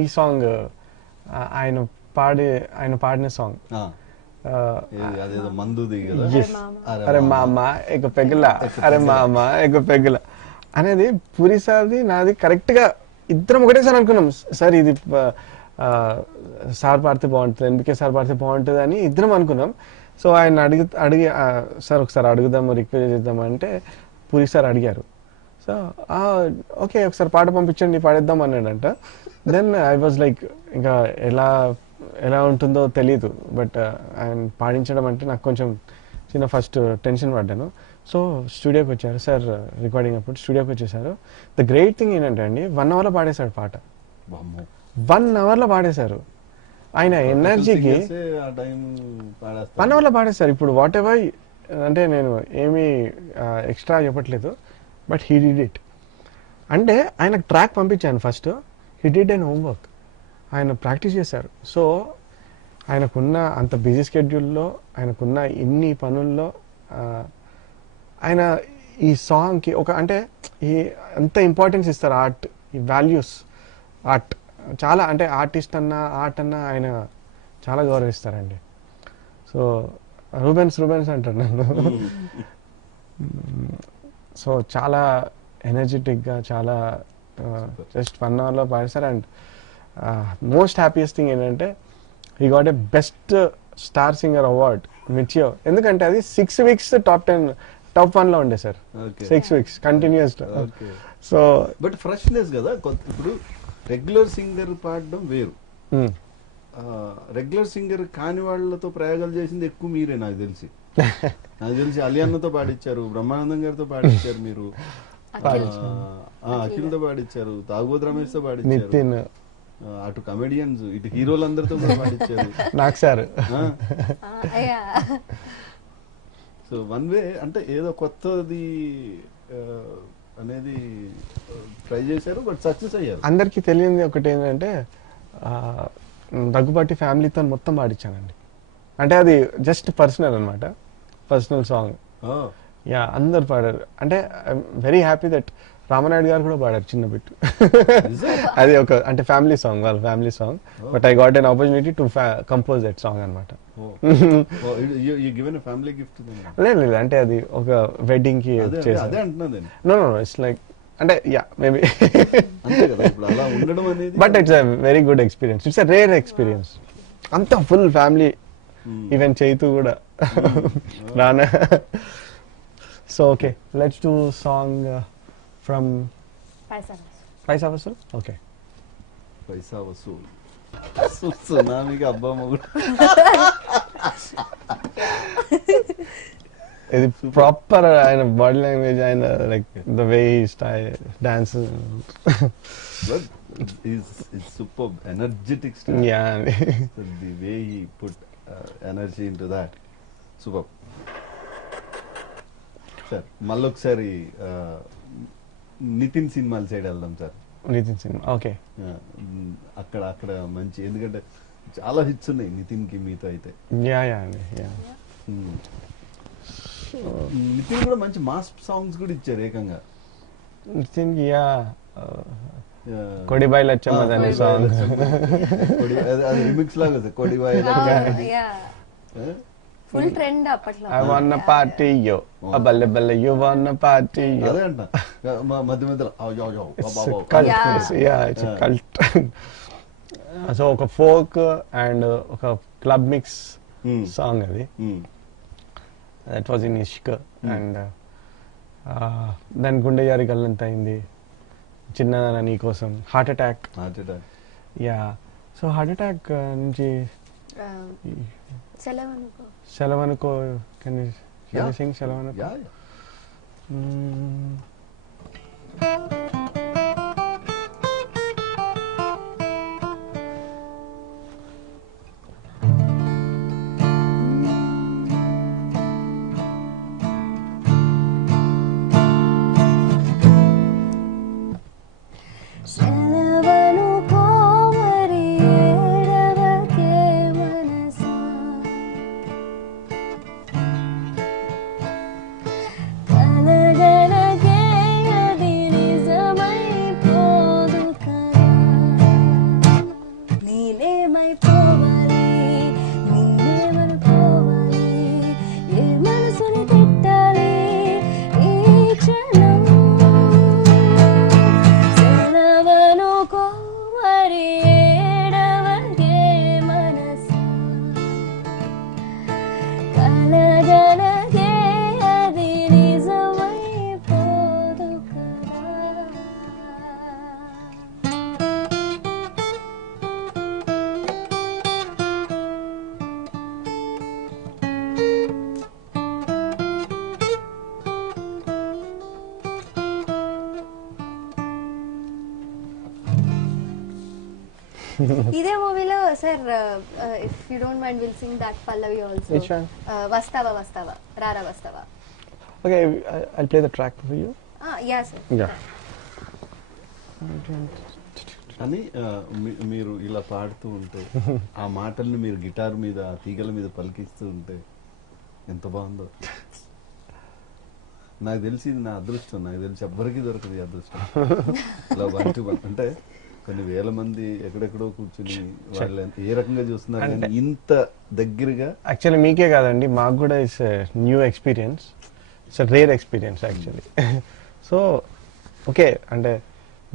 ఈ సాంగ్ ఆయన పాడిన సాంగ్ అదేదో మందుది కదా. అరే మామ ఎగ పెగల అరే మామ ఎగ పెగల అనేది పూరి సార్ది నాది కరెక్ట్ గా ఇద్దరం ఒకటేసారి అనుకున్నాం సార్ ఇది సార్ పాడితే బాగుంటుంది, ఎన్బికే సార్ పాడితే బాగుంటుంది అని ఇద్దరం అనుకున్నాం. సో ఆయన అడిగి సార్ ఒకసారి అడుగుదాము రిక్వెస్ట్ చేద్దాం అంటే పూరి సార్ అడిగారు. సో ఓకే ఒకసారి పాట పంపించండి పాడేద్దాం అన్నాడంట. దెన్ ఐ వాజ్ లైక్ ఇంకా ఎలా ఉంటుందో తెలీదు, బట్ ఆయన పాడించడం అంటే నాకు కొంచెం చిన్న ఫస్ట్ టెన్షన్ పడ్డాను. సో స్టూడియోకి వచ్చారు సార్, రికార్డింగ్ అప్పుడు స్టూడియోకి వచ్చేసారు. ద గ్రేట్ థింగ్ ఏంటంటే అండి 1 hour పాడేశాడు పాట. 1 hour పాడేశారు. ఆయన ఎనర్జీకి 1 hour పాడేశారు. ఇప్పుడు వాట్ ఎవర్ అంటే నేను ఏమీ ఎక్స్ట్రా చెప్పట్లేదు, బట్ హీ డిడ్ ఇట్. అంటే ఆయనకు ట్రాక్ పంపించాను first, he did and homework, ఆయన ప్రాక్టీస్ చేశారు. సో ఆయనకున్న అంత బిజీ స్కెడ్యూల్లో, ఆయనకున్న ఇన్ని పనుల్లో ఆయన ఈ సాంగ్కి ఒక అంటే ఈ ఎంత ఇంపార్టెన్స్ ఇస్తారు ఆర్ట్, ఈ వాల్యూస్ ఆర్ట్ చాలా, అంటే ఆర్టిస్ట్ అన్నా ఆర్ట్ అన్నా ఆయన చాలా గౌరవిస్తారండి. సో రూబెన్స్ అంటారు నన్ను. సో చాలా ఎనర్జెటిక్గా, చాలా జస్ట్ 1 అవర్లో పాడేస్తారు. అండ్ మోస్ట్ హ్యాపీయెస్ట్ థింగ్ ఏంటంటే ఈ got a best star singer award మిర్చియో. ఎందుకంటే అది 6 weeks టాప్ 1లో ఉండే sir. 6 weeks continuous. So but freshness కదా. ఇప్పుడు రెగ్యులర్ సింగర్ పాడడం వేరు, రెగ్యులర్ సింగర్ కాని వాళ్ళతో ప్రయోగాలు చేసింది ఎక్కువ మీరే. నాకు తెలిసి అలియాన్నతో పాడించారు, బ్రహ్మానందం గారితో పాడించారు మీరు, అఖిల్తో పాడించారు, తాగుబోతు రమేష్ తో పాడించారు, నితిన్, అటు కమెడియన్స్ ఇటు హీరోలందరితో కూడా పాడించారు నాకు సార్. సో వన్ వే అంటే ఏదో కొత్తది అనేది ట్రై చేశారు, బట్ సక్సెస్ అయ్యారు. అందరికీ తెలియంది ఒకటి ఏంటంటే దగ్గుబాటి ఫ్యామిలీతో మొత్తం పాడించానండి. అంటే అది జస్ట్ పర్సనల్ అనమాట, పర్సనల్ సాంగ్. యా, అందరు పాడారు. అంటే I'm very happy that Rama Naidu గారు కూడా పాడారు చిన్న బిట్. అది ఒక అంటే ఫ్యామిలీ సాంగ్, వాళ్ళ family song. But I got an opportunity to compose that song అనమాట. లేదు అంటే అది ఒక వెడ్డింగ్ కి చేశాను. నో ఇట్స్ లైక్ అంటే yeah maybe, but it's a very good experience. It's a rare experience. అంత ఫుల్ ఫ్యామిలీ, ఈవెన్ చైతు కూడా రానా. So okay, let's do song from Paisa Vasool. Okay, Paisa Vasool. సునామీకి అబ్బా మొగుడు. ఇది ప్రాపర్ ఆయన బాడీ లాంగ్వేజ్, ఆయన like the way dance. Super energetic, the way he put energy into that. Super sir. మళ్ళొకసారి నితిన్ సినిమాల సైడ్ వెళ్దాం సార్. Nitin cinema okay. అక్కడ మంచి, ఎందుకంటే చాలా హిట్స్ ఉన్నాయి నితిన్ కి మీతో అయితే. నితిన్ కూడా మంచి మాస్ సాంగ్స్ కూడా ఇచ్చారు ఏకంగా. నితిన్ కి కొడిబాయి లచ్చమ్మ అనే సాంగ్, అది రిమిక్స్ లాగా సార్. కొడిబాయి ఫుల్ ట్రెండ్ అప్పట్లో. I wanna party yo, a balle balle you wanna party yo. అదే అంట మధ్య మధ్యలో it's a cult. సో ఒక ఫోక్ అండ్ ఒక క్లబ్ మిక్స్ సాంగ్ అది. That was in Ishq. And దాని గుండె జారి గల్లంత అయింది, చిన్నదాన నీ కోసం, heart attack. Yeah, so heart attack నుంచి సెలవనుకో. కెన్ యూ సింగ్ సెలవనుకో? ఇదే మూవీలో sir, if you don't mind will sing that pallavi also. Which one? వస్తావా వస్తావా, రారా వస్తావా. Okay, I'll play the track for you. Yeah sir. Yeah. కానీ మీరు ఇలా పాడుతూ ఉంటే ఆ మాటల్ని మీరు గిటార్ మీద ఆ తీగల మీద పలికిస్తూ ఉంటే ఎంత బాగుందో. నాకు తెలిసి ఇది నా అదృష్టం. నాకు తెలిసి ఎవ్వరికీ దొరకదు ఈ అదృష్టం. ఇలా అంటే కొన్ని వేల మంది ఎక్కడెక్కడో కూర్చుని వాళ్ళు ఏ రకంగా చూస్తున్నారు కానీ ఇంత దగ్గరగా. యాక్చువల్లీ మీకే కాదండి, మాకు కూడా it's new experience, it's rare experience actually. So okay, అంటే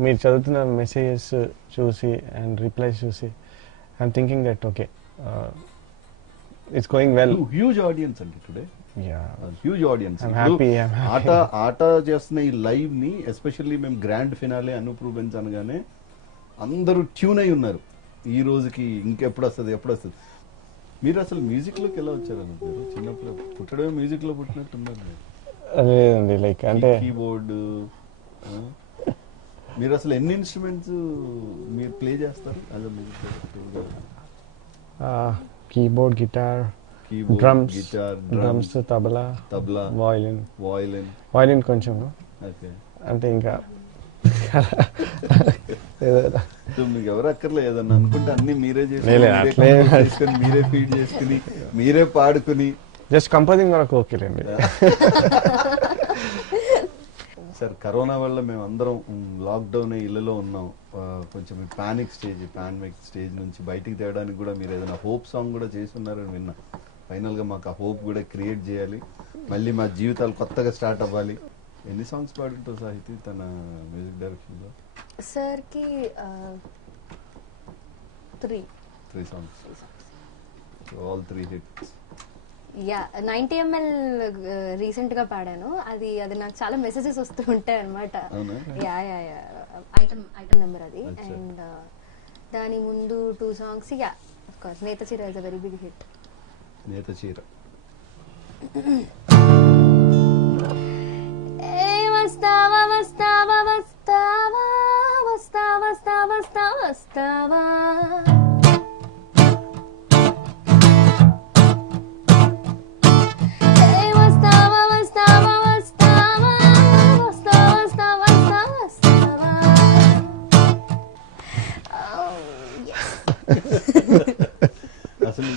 మీరు చదువుతున్న మెసేజెస్ చూసి అండ్ రిప్లైస్ చూసి I'm thinking that okay it's going well. Huge audience అండి టుడే, హ్యూజ్ ఆడియన్స్. ఆట చేస్తున్న ఈ లైవ్ ని ఎస్పెషల్లీ మేము గ్రాండ్ ఫినాలే అనూప్ రూబెన్స్ అనగానే అందరూ ట్యూన్ అయి ఉన్నారు. ఈ రోజుకి ఇంకెప్పుడు వస్తుంది ఎప్పుడు వస్తుంది. మీరు అసలు మ్యూజిక్ లోకి ఎలా వచ్చారు అన్న? మీరు చిన్నప్పుడు పుట్టడమే మ్యూజిక్ లో పుట్టినట్టున్నారు. లేదండి, లైక్ అంటే కీబోర్డ్, మీరు అసలు ఎన్ని ఇన్స్ట్రుమెంట్స్ మీరు ప్లే చేస్తారు? అదే music, keyboard, guitar, keyboard, drums, guitar, drums, tabla, violin. Violin కొంచెం ఓకే. అంటే ఇంకా మీకు ఎవరు అక్కర్లే, ఏదన్నా అనుకుంటే అన్ని మీరే లేదు, చేసుకుని మీరే ఫీడ్ చేసుకుని మీరే పాడుకుని జస్ట్ కంపోజింగ్ వరకు ఓకేలేండి. సార్, కరోనా వల్ల మేము అందరం లాక్డౌన్ ఇళ్లలో ఉన్నాం. కొంచెం పానిక్ స్టేజ్ నుంచి బయటికి తేయడానికి కూడా మీరు ఏదైనా హోప్ సాంగ్ కూడా చేస్తున్నారని విన్నా. ఫైనల్ గా మాకు ఆ హోప్ కూడా క్రియేట్ చేయాలి, మళ్ళీ మా జీవితాలు కొత్తగా స్టార్ట్ అవ్వాలి. ఎన్ని సాంగ్స్ పాడుంటావు సాహితీ తన మ్యూజిక్ డైరెక్షన్ లో? సార్ కి 3 songs, all 3 hits. Yeah 90 ml recent గా పాడాను. అది నాకు చాలా మెసేజెస్ వస్తూ ఉంటాయి అనమాట. యా ఐటమ్ నెంబర్ అది. అండ్ దాని ముందు 2 songs, yeah of course Netha Cheera is a very big hit. Netha Cheera. వస్తావా వస్తావా వస్తావా వస్తావా వస్తావా వస్తావా అసలు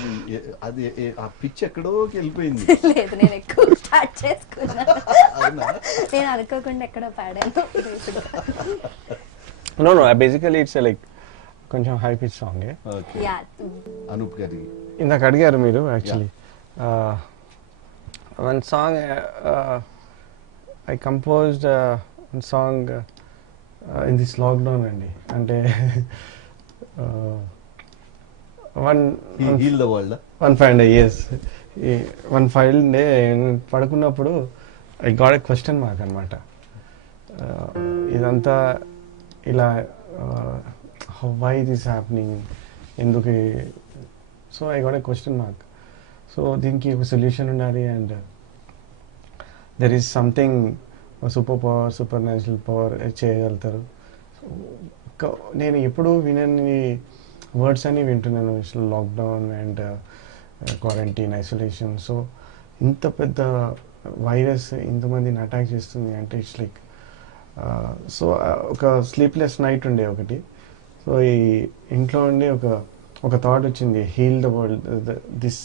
అది ఆ పిచ్ ఎక్కడోకి వెళ్ళిపోయింది. లేదు, నేను ఎక్కువ స్టార్ట్ చేసుకున్నా. నేను అనుకోకుండా ఎక్కడో పాడాను. నో బేసికలీ ఇట్స్ లైక్ కొంచెం హై పిచ్ సాంగ్. అనూప్ గారి ఇందాక అడిగారు మీరు. Actually one song I composed one song in this lockdown అండి. అంటే one fine day, yes, one 5 day పడుకున్నప్పుడు I got a question mark అనమాట. ఇదంతా ఇలా వై దిస్ హ్యాపెనింగ్, ఎందుకు? So I got a question mark. So దీనికి ఒక solution ఉండాలి and there is something supernatural power చేయగలుగుతారు. నేను ఎప్పుడు వినని వర్డ్స్ అన్ని వింటున్నాను, lockdown and quarantine, isolation. So ఇంత పెద్ద వైరస్ ఇంతమందిని అటాక్ చేస్తుంది అంటే ఇట్స్ లైక్, సో ఒక స్లీప్లెస్ నైట్ ఉండే ఒకటి. సో ఈ ఇంట్లో ఉండి ఒక థాట్ వచ్చింది, heal the world, this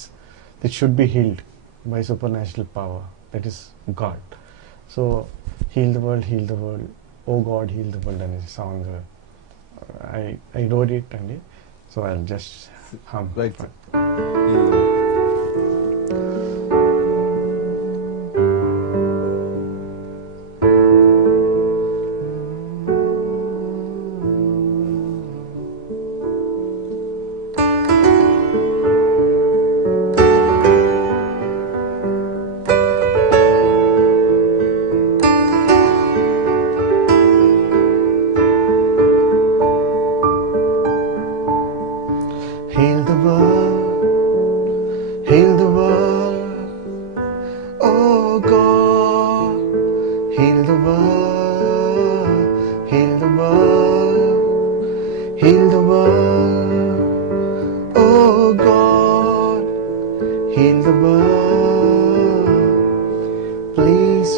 should be healed by supernatural power, that is god. So heal the world, oh god heal the world అనే సాంగ్ ఐ రోడ్ ఇట్ అండి. So I'll just hum. Right.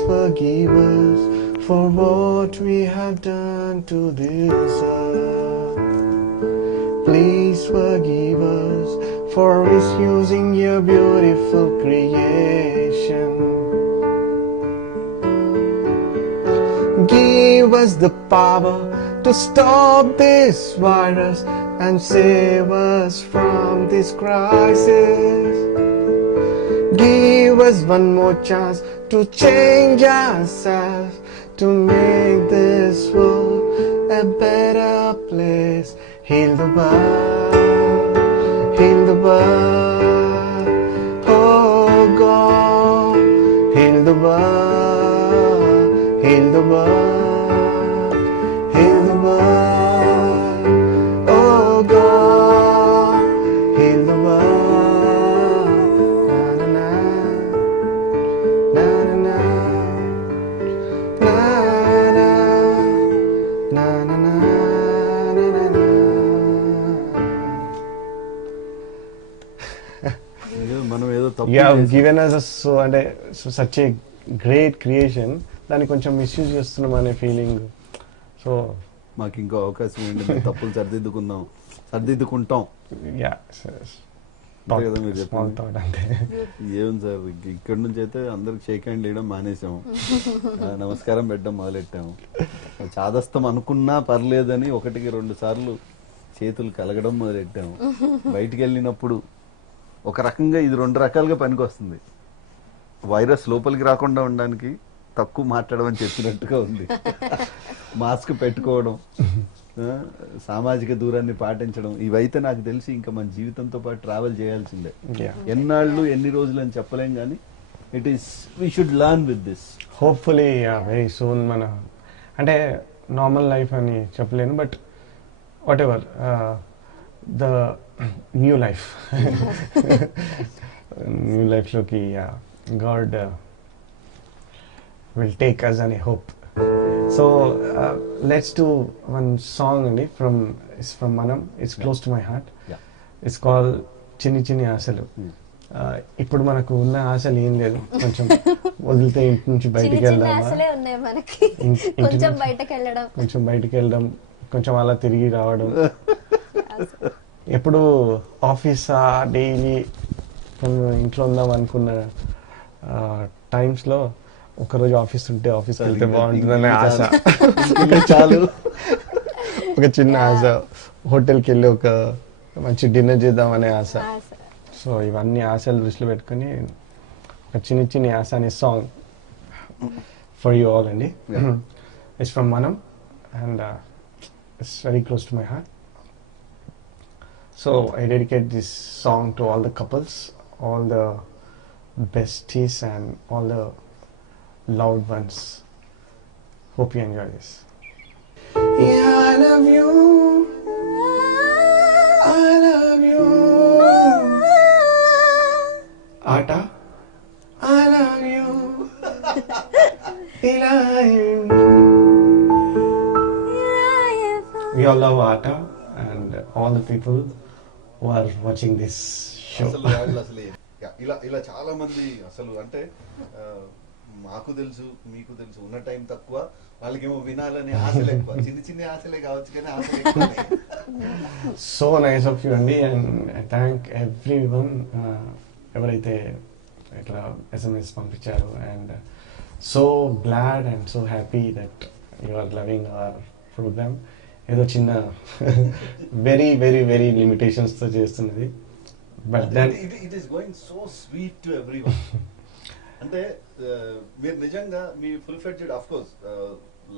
Forgive us for what we have done to this earth. please forgive us for misusing your beautiful creation. Give us the power to stop this virus and save us from this crisis. Give us one more chance to change ourselves, to make this world a better place. Heal the world, heal the world, oh God, heal the world, heal the world, heal the world, oh God, heal the world. Na na na, na na na, na na na, na na na. మనం ఏదో తప్పు You have చేసాం. given us such a great creation. దాన్ని కొంచెం misuse చేస్తున్నాం అనే feeling. So మాకు ఇంకో అవకాశం ఏంటి, మేము తప్పులు సరిదిద్దుకుంటాం. యా అంతే కదా మీరు స్మాల్ చెప్పింది. థాట్ అంతే. ఏముంది సార్, ఇక్కడ నుంచి అయితే అందరికి షేక్ హ్యాండ్ వేయడం మానేసాము, నమస్కారం పెట్టడం మొదలెట్టాము. చాదస్తం అనుకున్నా పర్లేదని 1-2 సార్లు చేతులు కలగడం మొదలెట్టాము. బయటికి వెళ్ళినప్పుడు ఒక రకంగా ఇది 2 రకాలుగా పనికి వస్తుంది. వైరస్ లోపలికి రాకుండా ఉండడానికి తక్కువ మాట్లాడమని చెప్పినట్టుగా ఉంది. మాస్క్ పెట్టుకోవడం, సామాజిక దూరాన్ని పాటించడం, ఇవైతే నాకు తెలిసి ఇంకా మన జీవితంతో పాటు ట్రావెల్ చేయాల్సిందే. Yeah. ఎన్నాళ్ళు ఎన్ని రోజులు అని చెప్పలేం కానీ it is we should learn with this. Hopefully very soon మన అంటే నార్మల్ లైఫ్ అని చెప్పలేను, but what ever the new life new లైఫ్లోకి గాడ్ విల్ టేక్ అస్ అని hope. So let's do one song అండి ఫ్రమ్ మనం. It's close to my heart. It's call చిన్ని చిన్ని ఆశలు. ఇప్పుడు మనకు ఉన్న ఆశలు ఏం లేదు, కొంచెం వదిలితే ఇంటి నుంచి బయటికి వెళ్దామా, ఆశలే ఉన్నాయి మనకి. కొంచెం బయటకు వెళ్ళడం, కొంచెం అలా తిరిగి రావడం. ఎప్పుడు ఆఫీసా డైలీ ఇంట్లో ఉందాం అనుకున్న టైమ్స్లో ఒకరోజు ఆఫీస్ ఉంటే ఆఫీస్కి వెళ్తే బాగుంటుందనే ఆశ చాలు. ఒక చిన్న ఆశ, హోటల్కి వెళ్ళి ఒక మంచి డిన్నర్ చేద్దామనే ఆశ. సో ఇవన్నీ ఆశలు దృష్టిలో పెట్టుకుని ఒక చిన్ని ఆశ అనే సాంగ్ ఫర్ యూ ఆల్ అండి. ఇట్స్ ఫ్రమ్ మనం and it's very close to my heart. So I dedicate this song to all the couples, all the besties and all the loved ones. Hope you enjoy this. Yeah, I love you. I love you. Ata, I love you. I love you. We all love Ata and all the people who are watching this show. అసలు ఇలా చాలా మంది అసలు అంటే మాకు తెలుసు మీకు తెలుసు, ఉన్న టైం తక్కువ, వాళ్ళకేమో వినాలని ఆశలు ఎక్కువ. చిన్న ఆశలే కావచ్చు కానీ ఆశలు ఎక్కువ. So nice of you అండి, and I thank everyone ఎవరైతే ఇట్లా SMS పంపించారు, and so glad and so happy that you are loving our program. ఏదో చిన్న వెరీ వెరీ వెరీ లిమిటేషన్స్ తో చేస్తున్నది, but that it is going so sweet to everyone. అంటే మీరు నిజంగా మీ full fledged, of course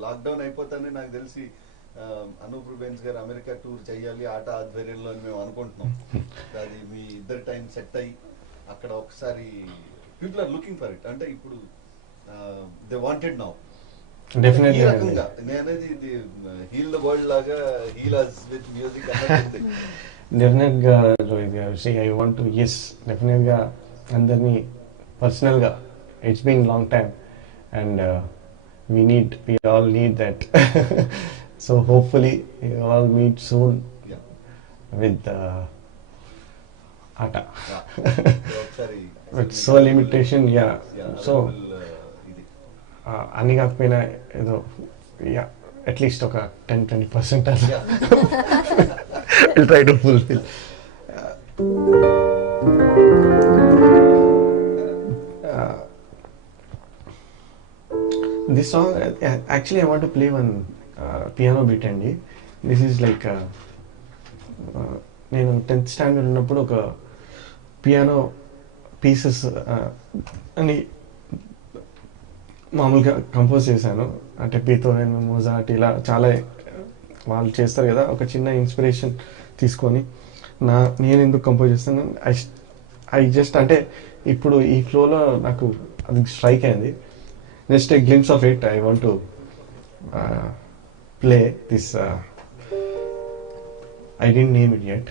lockdown అయిపోతానే నాకు తెలిసి అనూప్ రూబెన్స్ గారు అమెరికా టూర్ చేయాలి ఆట ఆధ్వర్యంలో అని మేము అనుకుంటున్నాం. అది మీ ఇద్దరు టైం సెట్ అయ్యి అక్కడ ఒకసారి people are looking for it. అంటే ఇప్పుడు దే వాంటెడ్ నౌ. డెఫినెట్లీ నేనేది ఇది హీల్ ద వరల్డ్ లాగా హీల్ అస్ విత్ మ్యూజిక్ అన్నది. డెఫినెట్ గా రోహిత్ గారు, ఐ వాంట్ టు డెఫినెట్ గా అందరినీ పర్సనల్ గా, it's been long time and we all need that. So hopefully we all meet soon with Ata. With so limitation, so అన్ని కాకపోయినా ఏదో at least ఒక 10-20% అలా I'll try to fulfill. This song, actually I want to play one piano bit అండి. This is like నేను 10th standard ఉన్నప్పుడు ఒక piano pieces అని మామూలుగా కంపోజ్ చేశాను. అంటే బీథోవెన్, మొజార్ట్ ఇలా చాలా వాళ్ళు చేస్తారు కదా, ఒక చిన్న ఇన్స్పిరేషన్ తీసుకొని నేను ఎందుకు కంపోజ్ చేస్తాను ఐ జస్ట్ అంటే ఇప్పుడు ఈ ఫ్లోలో నాకు అది స్ట్రైక్ అయింది. Just a glimpse of it I want to play this. I didn't name it yet,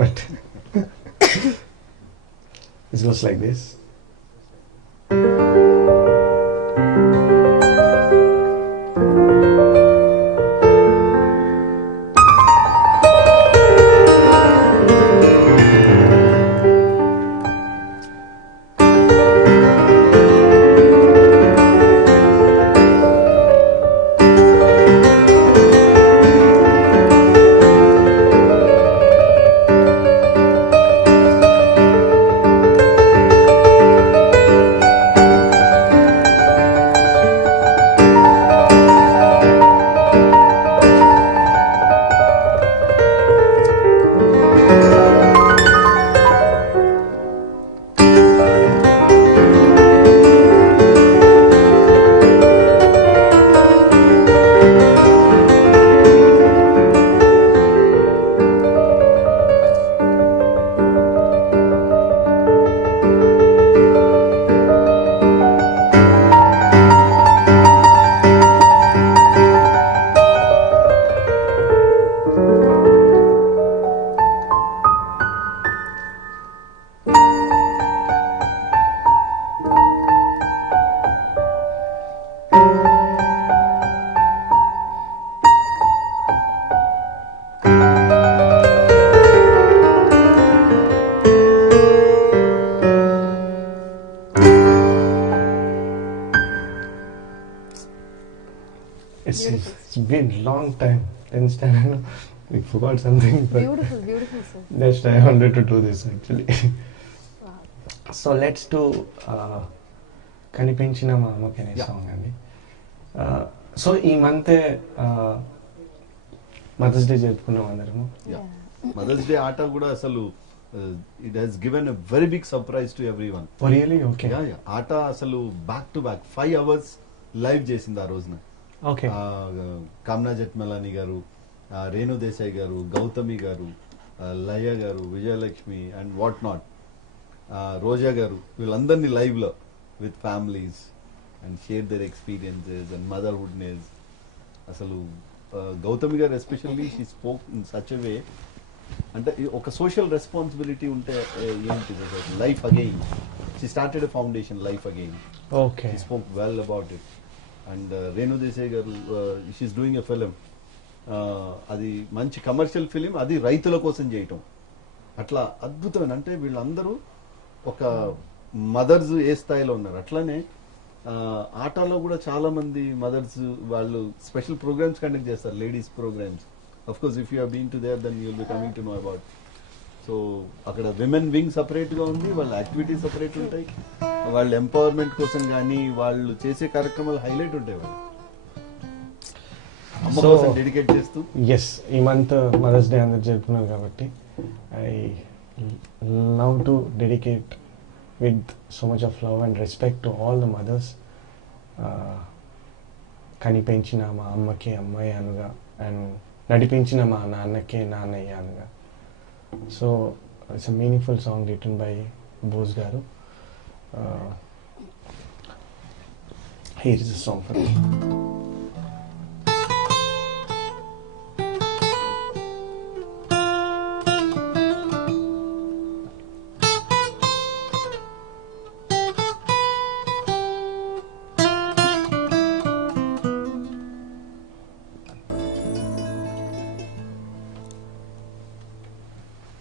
but this goes like this. It's been long time. 10th standard, we forgot something. But Beautiful, sir. that's why I wanted to do this actually. Wow. So let's do కనిపించిన మా అమ్మకి అనే Yeah. Song అండి. So ఈ month mother's day జరుపుకున్నాం అందరము. Mother's day ATA కూడా అసలు it has given a very big surprise to everyone. Really okay. ATA అసలు back to back 5 hours live చేసింది ఆ రోజున. ఓకే. కామ్నా జెట్మలాని గారు, రేణు దేశాయ్ గారు, Gautami garu, Laya garu, Vijayalakshmi and what not, Roja garu, వీళ్ళందరినీ లైవ్ లో with families and share their experiences and motherhood నేస్. అసలు Gautami garu especially she spoke in such a way, అంటే ఒక సోషల్ రెస్పాన్సిబిలిటీ ఉంటే ఏంటిది life again. She started a foundation life again. Okay. She spoke well about it. And Renu Desai garu she is doing a film, అది మంచి commercial film, అది రైతుల కోసం చేయటం. అట్లా అద్భుతమైన, అంటే వీళ్ళందరూ ఒక మదర్స్ ఏ స్థాయిలో ఉన్నారు. అట్లానే ఆటలో కూడా చాలా మంది మదర్స్ వాళ్ళు స్పెషల్ ప్రోగ్రామ్స్ కండక్ట్ చేస్తారు, ladies programs. Of course if you have been to there then you will be coming to know about. So అక్కడ విమెన్ వింగ్ సపరేట్ గా ఉంది, వాళ్ళ యాక్టివిటీస్ సపరేట్ ఉంటాయి, వాళ్ళ ఎంపవర్మెంట్ కోసం కానీ వాళ్ళు చేసే కార్యక్రమాలు హైలైట్ ఉంటాయి. వాళ్ళు అమ్మ కోసం డెడికేట్ చేస్తూ. ఎస్, ఈ మంత్ మదర్స్ డే అందరు జరుపుకున్నారు కాబట్టి I love to dedicate with so much of love and respect to all the mothers. కనిపించిన మా అమ్మకి అమ్మాయి అనుగా అండ్ నడిపించిన మా నాన్నకి నాన్నయ్య అనుగా. So it's a meaningful song written by Bose garu. Here is a song for you.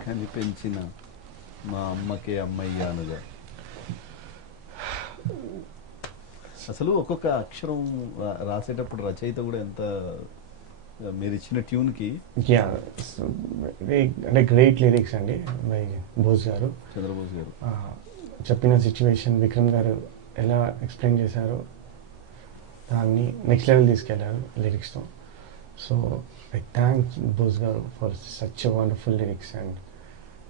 కనిపించిన మా అమ్మకే అమ్మయ్యానుగా. అసలు ఒక్కొక్క అక్షరం రాసేటప్పుడు రచయిత కూడా ఎంత మీరు ఇచ్చిన ట్యూన్ కి యా అంటే గ్రేట్ లిరిక్స్ అండి బై బోస్ గారు. చంద్రబోస్ గారు చెప్పిన సిచ్యువేషన్ విక్రమ్ గారు ఎలా ఎక్స్ప్లెయిన్ చేశారో దాన్ని నెక్స్ట్ లెవెల్ తీసుకెళ్లారు లిరిక్స్తో. So I thank Bose garu for such wonderful lyrics and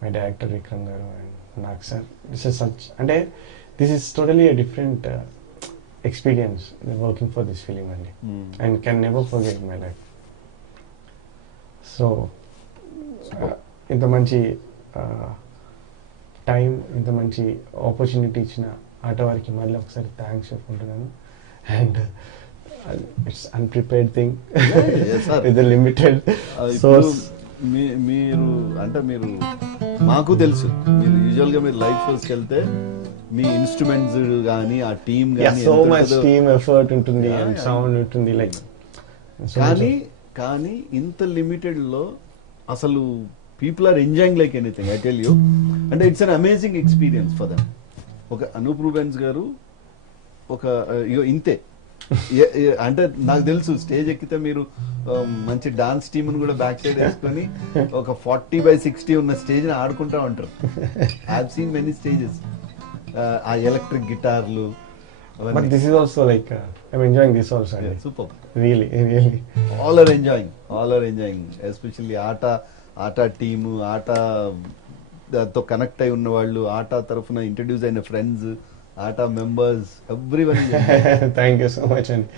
my director Vikram garu and నాకు సార్ దిస్ ఇస్ సచ్ అంటే this is totally a different experience working for this film అండి and can never forget my life. So ఇంత మంచి time ఇంత మంచి opportunity ఇచ్చిన ఆట వారికి మళ్ళీ ఒకసారి థ్యాంక్స్ చెప్పుకుంటున్నాను. And it's unprepared thing with limited source. మీరు అంటే మీరు మాకు తెలుసు మీరు యూజువల్ గా మీరు లైవ్ షోస్కి వెళ్తే మీ ఇన్స్ట్రుమెంట్స్ కానీ ఆ team so much team effort ఉంటుంది అండ్ సౌండ్ ఉంటుంది లైక్ కానీ ఇంత లిమిటెడ్ లో అసలు people are enjoying like anything I tell you. అంటే it's an amazing experience for them. ఒక అనూప్ రూబెన్స్ గారు ఒక ఇంతే అంటే నాకు తెలుసు స్టేజ్ ఎక్కితే మీరు మంచి డాన్స్ టీమ్ ని కూడా బ్యాక్ సైడ్ వేసుకొని ఒక 40/60 ఉన్న స్టేజ్ ని ఆడుకుంటా ఉంటారు. I have seen many stages. ఆ electric గిటార్లు. But this is also like I'm enjoying this also. Yeah, super. Really. All are enjoying. Especially ATA team, ఆటతో కనెక్ట్ అయి ఉన్న వాళ్ళు, ఆట తరఫున ఇంట్రడ్యూస్ అయిన friends, ATA members, everyone. Thank you so much అండి.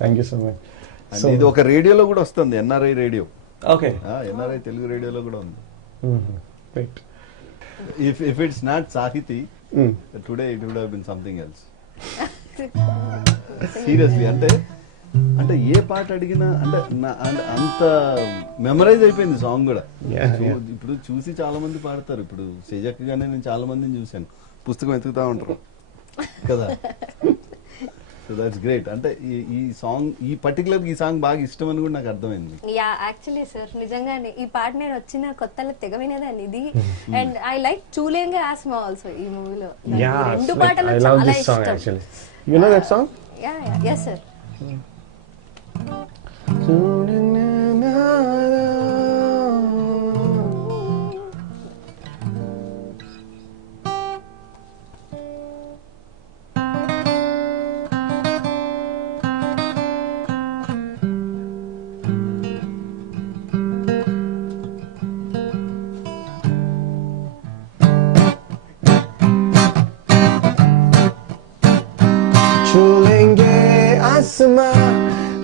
Thank you so much. So ఇది ఒక రేడియోలో కూడా వస్తుంది, NRI radio. Okay. NRI Telugu రేడియోలో కూడా ఉంది. Right. If it's not Sahiti, today it would have been something else. Seriously అంటే ఏ పాట అడిగినా అంటే అంత మెమరైజ్ అయిపోయింది సాంగ్ కూడా. ఇప్పుడు చూసి చాలా మంది పాడతారు. ఇప్పుడు సేజక్కగానే నేను చాలా మందిని చూశాను, పుస్తకం ఎత్తుకుతా ఉంటారు కదా. So that's great. అంటే ఈ సాంగ్ ఈ పర్టికులర్ ఈ సాంగ్ బాగా ఇష్టం అని కూడా నాకు అర్థమైంది. యా యాక్చువల్లీ సార్ నిజంగానే ఈ పాట నేను వచ్చిన కొత్తలో తెగ వినేదాన్ని ఇది. అండ్ ఐ లైక్ చూలేంగా ఆస్మా ఆల్సో ఈ మూవీలో. రెండు పాటలు చాలా ఇష్టం. You know that song? Yeah, yes sir.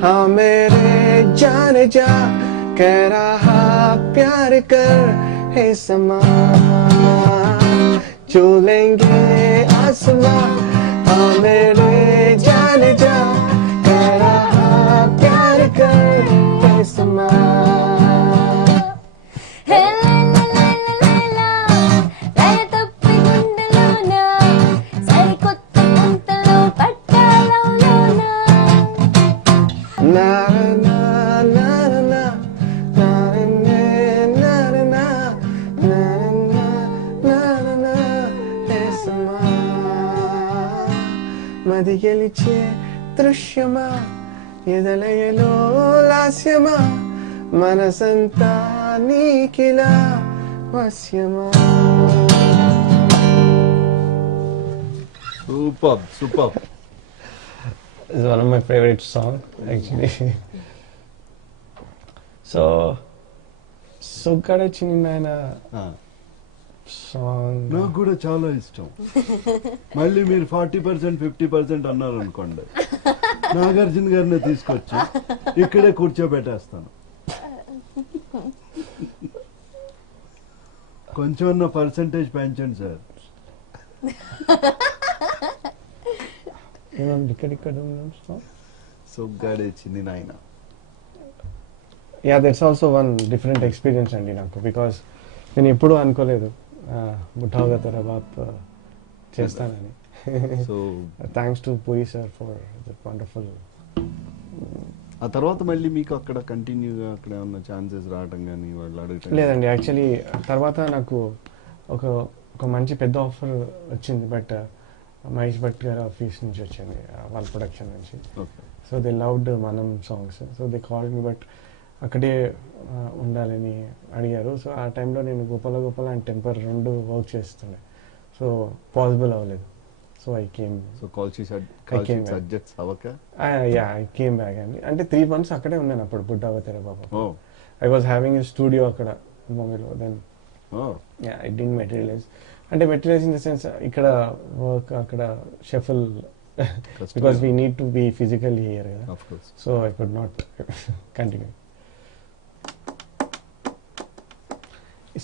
हाँ मेरे जाने जा कह रहा प्यार कर है समा छू लेंगे आसमां हाँ मेरे जाने जा कह रहा प्यार कर है समा మది గెలిచే దృశ్యమా ఎదలయలో లాస్యమా మనసంతా నీకిలా వశ్యమా. Superb. It's one of my favorite songs actually. So Suggada Chinnaina song నాకు కూడా చాలా ఇష్టం. మళ్ళీ మీరు 40% 50% అన్నారు అనుకోండి, నాగార్జున గారిని తీసుకొచ్చి ఇక్కడే కూర్చోబెట్టేస్తాను. కొంచెం పర్సంటేజ్ పెంచండి సార్. సొగ్గాడే చిన్ని నాయన. Yeah that's also one different experience అండి నాకు. బికాస్ నేను ఎప్పుడూ అనుకోలేదు ముఠావుగా తెరా బాప్ చేస్తానని. So thanks to puri sir for the wonderful. ఆ తర్వాత మళ్ళీ మీకు అక్కడ కంటిన్యూగా అక్కడ ఏమన్నా ఛాన్సెస్ రావడం కానీ వాళ్ళు అడగటం? లేదండి, యాక్చువల్లీ తర్వాత నాకు ఒక మంచి పెద్ద ఆఫర్ వచ్చింది. బట్ మహేష్ భట్ గారి ఆఫీస్ నుంచి వచ్చింది, వాళ్ళ ప్రొడక్షన్ నుంచి. సో దే లవ్డ్ మనం songs, so they called me. But అక్కడే ఉండాలని అడిగారు. సో ఆ టైంలో నేను గోపాల అండ్ టెంపర్ 2 వర్క్ చేస్తుండే. సో పాసిబుల్ అవ్వలేదు. So I came. So call చేసి సబ్జెక్ట్స్ అవక ఐ కేమ్ బ్యాక్ అండి. అంటే 3 months అక్కడే ఉన్నాను అప్పుడు బుడ్డావతెర బాబా. Oh I was having a studio అక్కడ ముంబైలో. Then oh I did materialize. అంటే మెటీరియలైజ్ ఇన్ ద సెన్స్ ఇక్కడ వర్క్ అక్కడ shuffle because we need to be physically here కదా. Of course. So I could not continue.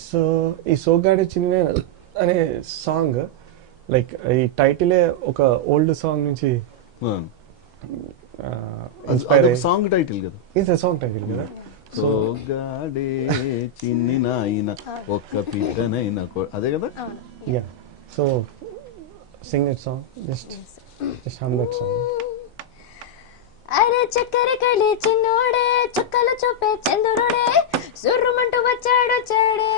So ఈ సోగ్గాడే చిన్న అనే సాంగ్ లైక్ ఈ టైటిలే ఒక ఓల్డ్ సాంగ్ నుంచి ఇన్స్పైర్ అయ్యి సాంగ్ టైటిల్ కదా. ఇది సాంగ్ టైటిల్ కదా. సోగ్గాడే చిన్ని నాయన ఒక్క పిట్టనైనా అదే కదా. Yeah so sing that song. Just hum that song. అరే చక్కెర కళి చిన్నోడే చుక్కలు చూపే చంద్రుడే సుర్రుమంటూ వచ్చాడే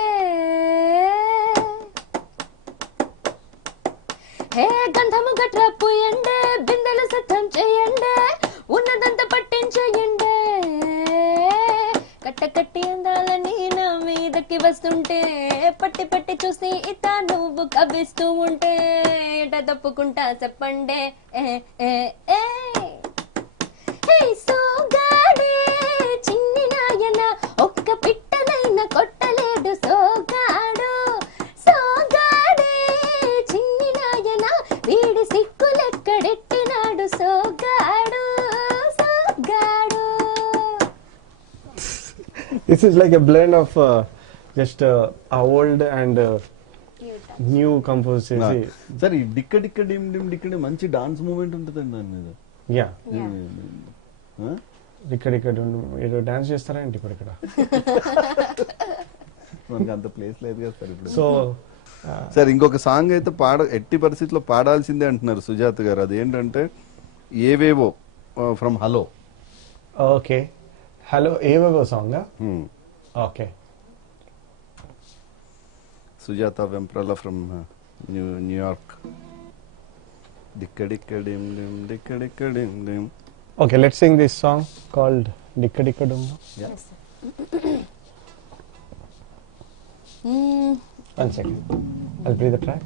హే గంధము గట్ర పూయండే బిందెలు సిద్ధం చేయండే ఉన్నదంతా పట్టించేయండే కట్టి అందాలని నా మీదకి వస్తుంటే పట్టి పట్టి చూసి ఇత నువ్వు కవ్విస్తూ ఉంటే ఎట తప్పుకుంటా చెప్పండే సోగాడే చిన్ని నాయన ఒక్క పిట్టనైన కొట్టలేడు సోగాడు సోగాడే చిన్ని నాయన వీడి సిక్కులెక్కడెట్టినాడు సోగాడు సోగాడు. This is like a blend of just old and new composers. సరే ఈ డిక్క డిక్క డిమ్ డిమ్ డిక్కడే మంచి డాన్స్ మూమెంట్ ఉంటుందండి దాని మీద. యా ఆ? ఇక్కడ మీరు డాన్స్ చేస్తారా ఏంటి ఇప్పుడు ఇక్కడ? మనకి అంత ప్లేస్ లేదు కదా సార్ ఇప్పుడు. సో సార్ ఇంకొక సాంగ్ అయితే ఎట్టి పరిస్థితిలో పాడాల్సిందే అంటున్నారు సుజాత గారు. అదేంటంటే ఏవేవో ఫ్రమ్ హలో. ఓకే హలో ఏవేవో song. Okay Sujatha Vemprala from New York. డిక్క డిక్క డిమ్ డిమ్ డిక్క డిక్క డిమ్ డిమ్. Okay let's sing this song called డిక్క డిక్క డుమ్. One second. I'll play the track.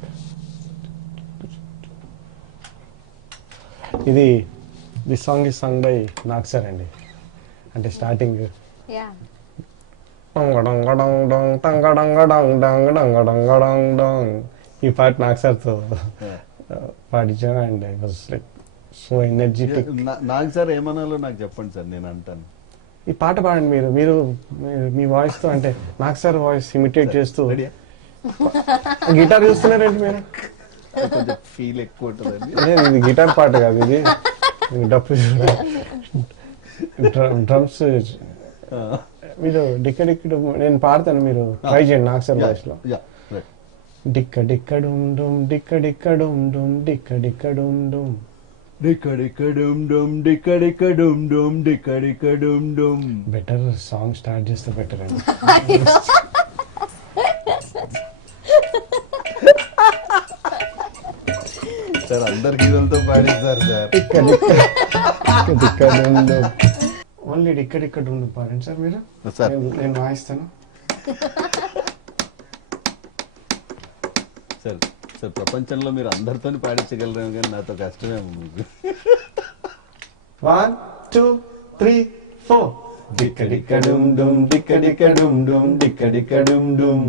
This song is sung by Nagsar అండి. అంటే స్టార్టింగ్ Yeah. ఈ పాట నాగ్సార్తో పాడించాను and I was like so energetic. నాకు సార్ ఏమనాలో నాకు చెప్పండి సార్, నేను అంటాను. ఈ పాట పాడండి మీరు మీ వాయిస్ తో. అంటే నాగ్సార్ వాయిస్ ఇమిటేట్ చేస్తూ గిటార్ చూస్తున్నారండి మీరు. కొంచెం ఫీల్ ఎక్కువ ఉంటుందండి. ఇది గిటార్ పాట కాదు, ఇది డప్పు డ్రమ్స్. మీరు డిక్క డిక్క నేను పాడతాను, మీరు ట్రై చేయండి నాగ్సార్ వాయిస్ లో. డిక్క డిక్క డుమ్ డుమ్ డిక్క డిక్క డుమ్ డుమ్ డిక్క డిక్క డుమ్ డుమ్ డిక్క డిక్క డుమ్ డుమ్ డిక్క డిక్క డుమ్ డుమ్ డిక్క డిక్క డుమ్ డుమ్. బెటర్ సాంగ్ స్టార్ట్ చేస్తే బెటర్ అండి. సార్ అందరు హీరోలతో పాడిస్తారు సార్. ఓన్లీ డిక్క డిక్క డుమ్ డుమ్ పాడండి సార్ మీరు. సార్ నేను వాయిస్తాను. సార్ సార్ ప్రపంచంలో మీరు అందరితో పాడించగలరేమో కానీ నాతో కష్టమేమో మీకు. 1 2 3 4 డిక్క డిక్క డుమ్ డుమ్ డిక్క డిక్క డుమ్ డుమ్ డిక్క డిక్క డుమ్ డుమ్.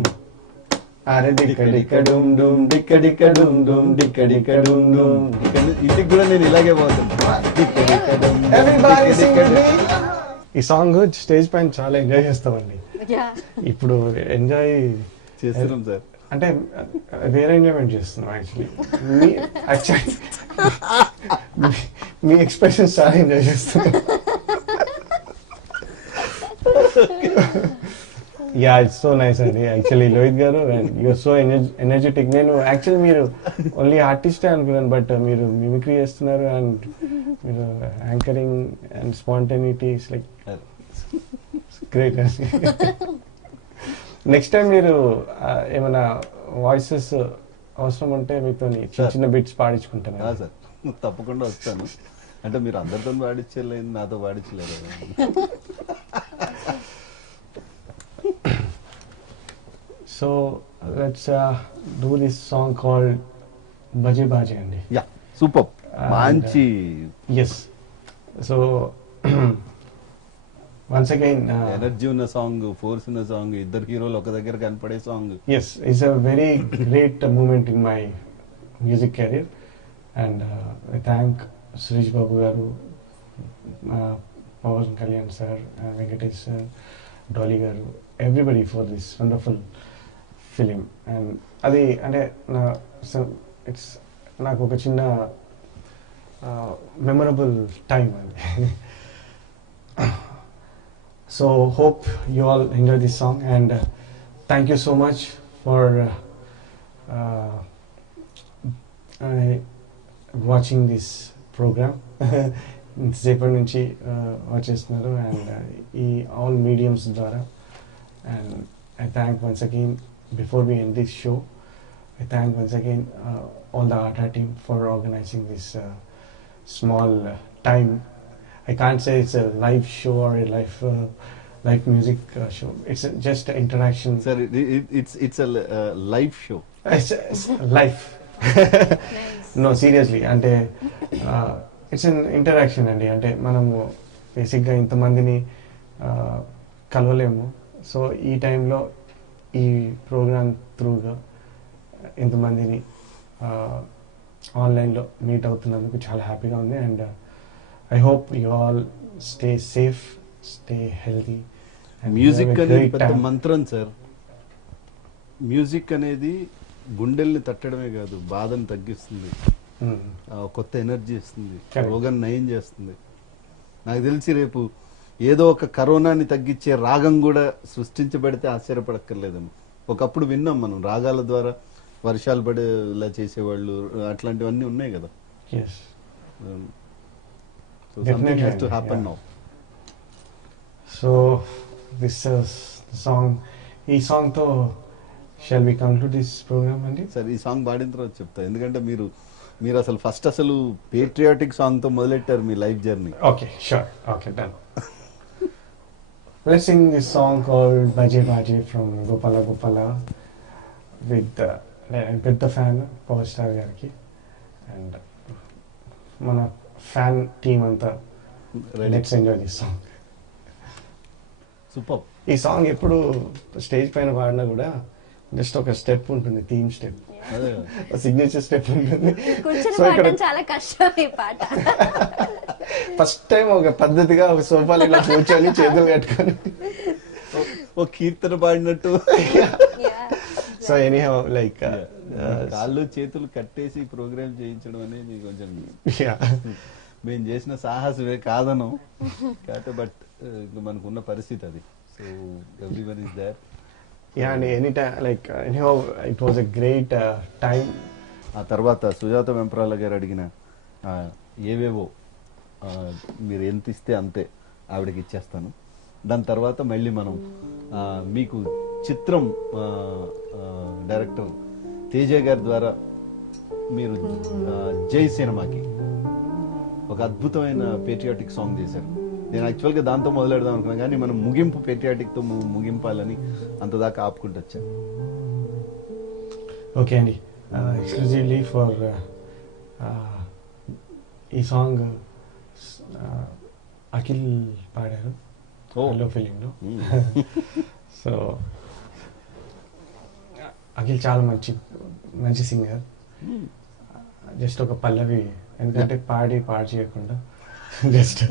అరే డిక్క డిక్క డుమ్ డుమ్ డిక్క డిక్క డుమ్ డుమ్ డిక్క డిక్క డుమ్ డుమ్. ఇంటికి కూడా నేను ఇలాగే పోతాను. డిక్క డిక్క డుమ్ డుమ్ Everybody డిక్క sing డిక్క with డుమ్. me. ఈ సాంగ్ స్టేజ్ పైన చాలా ఎంజాయ్ చేస్తామండి. Yeah. ఇప్పుడు ఎంజాయ్ చేస్తున్నాం సార్. అంటే వేరే ఎంజాయ్మెంట్ చేస్తున్నాం యాక్చువల్లీ. మీ ఎక్స్ప్రెషన్స్ చాలా ఎంజాయ్ చేస్తున్నాం. యా ఇట్స్ సో నైస్ అండి యాక్చువల్లీ లోహిత్ గారు. And you're so energetic. నేను యాక్చువల్లీ మీరు ఓన్లీ ఆర్టిస్టే అనుకున్నాను, బట్ మీరు మిమిక్రీ చేస్తున్నారు అండ్ మీరు anchoring and spontaneity it's like great అండి. నెక్స్ట్ టైం మీరు ఏమైనా వాయిసెస్ అవసరం ఉంటే మీతో చిన్న చిన్న బిట్స్ పాడించుకుంటాను. సార్ తప్పకుండా వస్తాను. అంటే మీరు అందరితో పాడించలేదు, నాతో పాడించలేదు. So let's do this song called బజే బాజే అండి. యా సూపర్, మంచి yes. So once again energy ఉన్న సాంగ్, ఫోర్స్ ఉన్న సాంగ్, ఇద్దరు హీరోలు ఒక దగ్గర కనపడే song. yes, it's a very great moment in my music career, and I thank Suresh Babu garu, Pawan Kalyan sir, Venkatesh sir, Dolly garu, everybody for this wonderful film. And adi ante na it's నాకు ఒక చిన్న memorable time అండి. So hope you all enjoy this song, and thank you so much for watching this program. ఇంతసేపటి నుంచి watch చేస్తున్నారు, and ఈ all mediums ద్వారా. And I thank once again, before we end this show, I thank once again all the ATA team for organizing this small time. I can't say it's a live show or a live music show. It's just an interaction. Sir, it's a live show. It's live. Nice. No, seriously. అంటే it's an interaction అండి. అంటే మనము బేసిక్గా ఇంతమందిని కలవలేము. So ఈ టైంలో ఈ programme త్రూగా ఇంతమందిని ఆన్లైన్లో మీట్ అవుతున్నందుకు చాలా హ్యాపీగా ఉంది. And I hope you all stay safe, stay healthy. Music అనేది పెద్ద మంత్రం సార్. మ్యూజిక్ అనేది గుండెల్ని తట్టడమే కాదు, బాధను తగ్గిస్తుంది, కొత్త ఎనర్జీ ఇస్తుంది, రోగం నయం చేస్తుంది. నాకు తెలిసి రేపు ఏదో ఒక కరోనాని తగ్గించే రాగం కూడా సృష్టించబడితే ఆశ్చర్యపడక్కర్లేదేమో. ఒకప్పుడు విన్నాం మనం, రాగాల ద్వారా వర్షాలు పడేలా చేసేవాళ్ళు, అట్లాంటివన్నీ ఉన్నాయి కదా. So something has to happen now. So this song, ఈ సాంగ్ తో shall we conclude this program అండి. సార్ ఈ సాంగ్ పాడిన తర్వాత చెప్తా, ఎందుకంటే మీరు అసలు ఫస్ట్ అసలు పేట్రియాటిక్ సాంగ్ తో మొదలెట్టారు మీ life journey. Okay, sure, okay, done. Let's sing this song called Baje Baje from Gopala Gopala with పెద్ద ఫ్యాన్ పవర్ స్టార్ గారికి అండ్ మన ఫ్యాన్ టీమ్ అంతా. Let's enjoy this song. Super. ఈ song ఎప్పుడు stage పైన పాడినా కూడా జస్ట్ ఒక స్టెప్ ఉంటుంది, థీమ్ స్టెప్, సిగ్నేచర్ స్టెప్ ఉంటుంది. సో ఇక్కడ చాలా కష్టం ఈ పాట. ఫస్ట్ టైం ఒక పద్ధతిగా ఒక సోఫాలు ఇలా కూర్చొని చేతులు కట్టుకొని ఓ కీర్తన పాడినట్టు. సో ఎనీహౌ లైక్ కాళ్ళు చేతులు కట్టేసి ప్రోగ్రామ్ చేయించడం అనేది కొంచెం మేము చేసిన సాహసమే కాదను కాకపోతే, బట్ మనకున్న పరిస్థితి అది. So everyone is there. And any time like anyhow it was a great time. ఆ తర్వాత సుజాత వెంపరాల గారు అడిగిన ఏవేవో మీరు ఎంత ఇస్తే అంతే ఆవిడకి ఇచ్చేస్తాను. దాని తర్వాత మళ్ళీ మనం మీకు చిత్రం డైరెక్టర్ తేజ గారి ద్వారా మీరు జై సినిమాకి ఒక అద్భుతమైన పేట్రియాటిక్ సాంగ్ చేశారు. నేను యాక్చువల్గా దాంతో మొదలెడదాం అనుకున్నా, కానీ మనం ముగింపు పేట్రియాటిక్తో ముగింపాలని అంతదాకా ఆపుకుంటూ వచ్చాను. ఓకే అండి, ఎక్స్క్లూజివ్లీ ఫర్ ఈ సాంగ్ అఖిల్ పాడారు హలో ఫిలింలో. సో అఖిల్ చాలా మంచి సింగర్. జస్ట్ ఒక పల్లవి, ఎందుకంటే పాడి చేయకుండా జస్ట్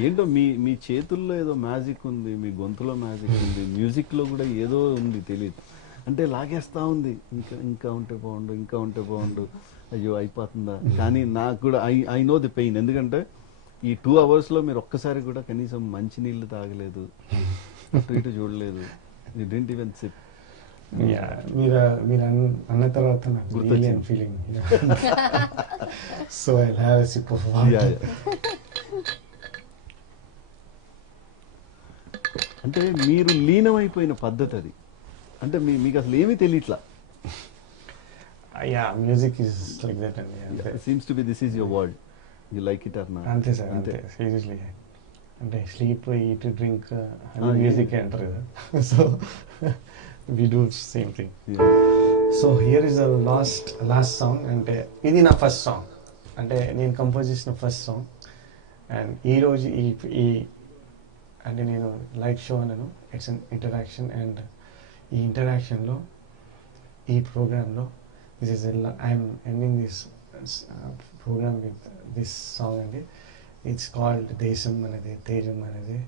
ఏంటో మీ మీ చేతుల్లో ఏదో మ్యాజిక్ ఉంది, మీ గొంతులో మ్యాజిక్ ఉంది, మ్యూజిక్ లో కూడా ఏదో ఉంది తెలియదు. అంటే లాగేస్తా ఉంది, ఇంకా ఇంకా ఉంటే బాగుండు, ఇంకా ఉంటే బాగుండు, అయ్యో అయిపోతుందా. కానీ నాకు కూడా ఐ నో ది పెయిన్. ఎందుకంటే ఈ 2 hours లో మీరు ఒక్కసారి కూడా కనీసం మంచి నీళ్లు తాగలేదు, అటు ఇటు చూడలేదు. You didn't even SIP. మీరు అన్న తర్వాత నాకు గుర్తొచ్చింది. Feeling. So I have a sip of water. అంటే మీరు లీనమైపోయిన పద్ధతి అది. అంటే మీకు అసలు ఏమీ తెలియట్లా. Yeah music is like that అండి. అంతే seems to be this is your world, you like it or not. అంతే సార్, అంతే సీరియస్లీ. అంటే స్లీప్, ఈట్, డ్రింక్ మ్యూజిక్ అంటారు కదా. So we do same thing. So here is the last song. అంటే ఇది నా ఫస్ట్ సాంగ్, అంటే నేను కంపోజ్ చేసిన ఫస్ట్ సాంగ్. అండ్ ఈరోజు ఈ అంటే నేను లైవ్ షో అన్నాను, ఇట్స్ అన్ ఇంటరాక్షన్. అండ్ ఈ ఇంటరాక్షన్లో, ఈ ప్రోగ్రాంలో this is I'm ending this program with this song అండి. ఇట్స్ కాల్డ్ దేశం మనదే తేజం మనదే.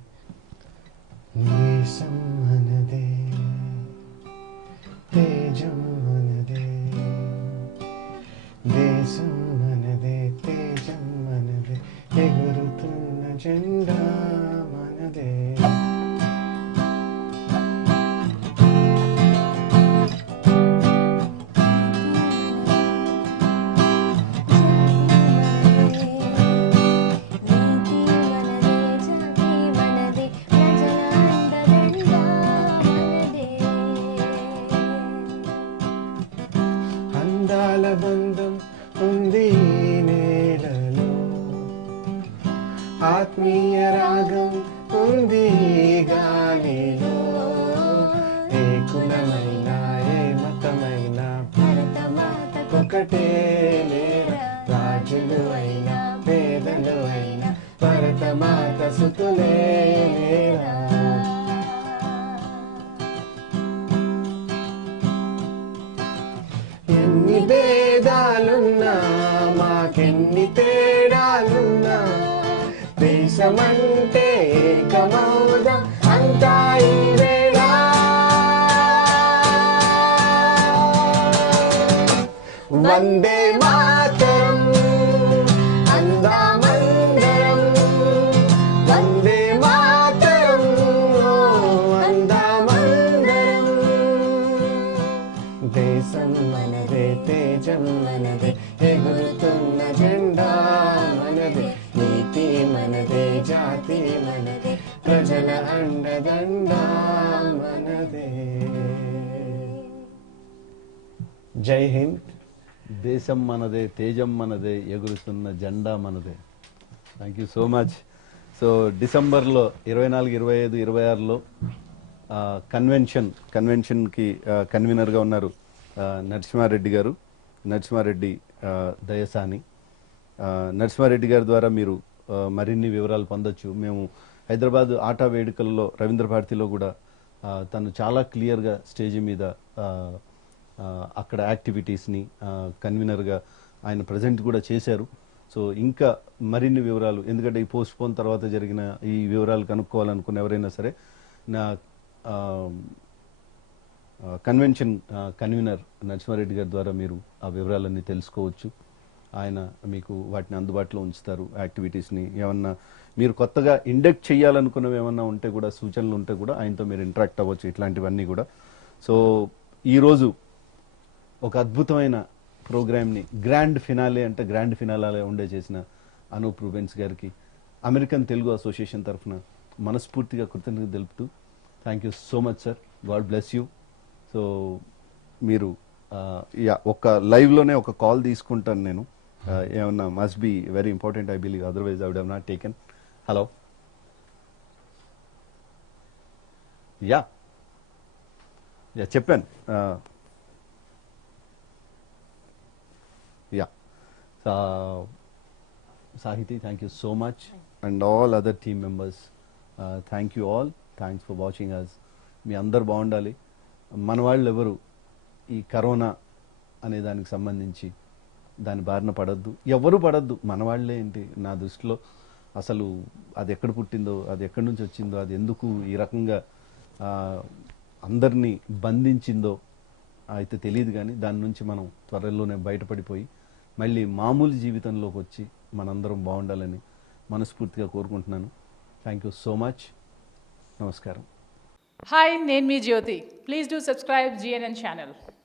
దేశం మనదే తేజం మనదే, దేశం మనదే తేజం మనదే, ఎగురుతున్న జెండా మనదే. అందాల బంధం ఉంది ఈ నేలలో, ఆత్మీయ రాగం ఉంది ఈ గాలిలో. ఏ కులమైనా ఏ మతమైనా ఒకటే లేరా, రాజులు అయినా పేదలు అయినా భరతమాత సుతులే లేరా. ఎన్ని భేదాలున్నా మాకెన్ని తేడాలున్నా, దేశమంటే ఏకమౌదం అంతా ఈ వేళ. వందే మాతరం అందామందరం, వందే మాతరం అందామందరం. దేశం మనదే తేజం మనదే, ఎగురుతున్న జెండా మనదే, నీతి మనదే జాతి మనదే, ప్రజల అండదండ మనదే. జై హింద్. దేశం మనదే తేజం మనదే, ఎగురుతున్న జెండా మనదే. Thank you so much. So డిసెంబర్లో 24, 25, 26లో కన్వెన్షన్కి కన్వీనర్గా ఉన్నారు నరసింహారెడ్డి గారు, నరసింహారెడ్డి దయసాని. నరసింహారెడ్డి గారి ద్వారా మీరు మరిన్ని వివరాలు పొందొచ్చు. మేము హైదరాబాద్ ఆటా వేడుకల్లో రవీంద్ర భారతిలో కూడా తను చాలా క్లియర్గా స్టేజ్ మీద అక్కడ యాక్టివిటీస్ని కన్వీనర్గా ఆయన ప్రజెంట్ కూడా చేశారు. సో ఇంకా మరిన్ని వివరాలు, ఎందుకంటే ఈ పోస్ట్ పోన్ తర్వాత జరిగిన ఈ వివరాలు కనుక్కోవాలనుకున్న ఎవరైనా సరే నా కన్వెన్షన్ కన్వీనర్ నరసింహారెడ్డి గారి ద్వారా మీరు ఆ వివరాలన్నీ తెలుసుకోవచ్చు. ఆయన మీకు వాటిని అందుబాటులో ఉంచుతారు. యాక్టివిటీస్ని ఏమన్నా మీరు కొత్తగా ఇండక్ట్ చేయాలనుకున్నవి ఏమన్నా ఉంటే కూడా, సూచనలు ఉంటే కూడా ఆయనతో మీరు ఇంటరాక్ట్ అవ్వచ్చు, ఇట్లాంటివన్నీ కూడా. సో ఈరోజు ఒక అద్భుతమైన ప్రోగ్రామ్ని గ్రాండ్ ఫినాలే అంటే గ్రాండ్ ఫినాలే ఉండే చేసిన అనూప్ రూబెన్స్ గారికి అమెరికన్ తెలుగు అసోసియేషన్ తరఫున మనస్ఫూర్తిగా కృతజ్ఞతలు తెలుపుతూ thank you so much sir, God bless you. So మీరు ఒక లైవ్లోనే ఒక కాల్ తీసుకుంటాను నేను. ఏమన్నా must be very important I believe, otherwise I would have not taken. Hello, yeah చెప్పాను. Yeah Sahiti, thank you so much, and all other team members. Thank you all. Thanks for watching us. మీ అందరు బాగుండాలి. మన వాళ్ళు ఎవరు ఈ corona అనే దానికి సంబంధించి దాని బారిన పడద్దు, ఎవరు పడద్దు. మన వాళ్ళే ఏంటి, నా దృష్టిలో అసలు అది ఎక్కడ పుట్టిందో, అది ఎక్కడి నుంచి వచ్చిందో, అది ఎందుకు ఈ రకంగా ఆ, అందరినీ బంధించిందో అయితే తెలియదు. కానీ దాని నుంచి మనం త్వరలోనే బయటపడిపోయి మళ్ళీ మామూలు జీవితంలోకి వచ్చి మనందరం బాగుండాలని మనస్ఫూర్తిగా కోరుకుంటున్నాను. Thank you so much. నమస్కారం. Hi, name me Jyoti. Please do subscribe GNN channel.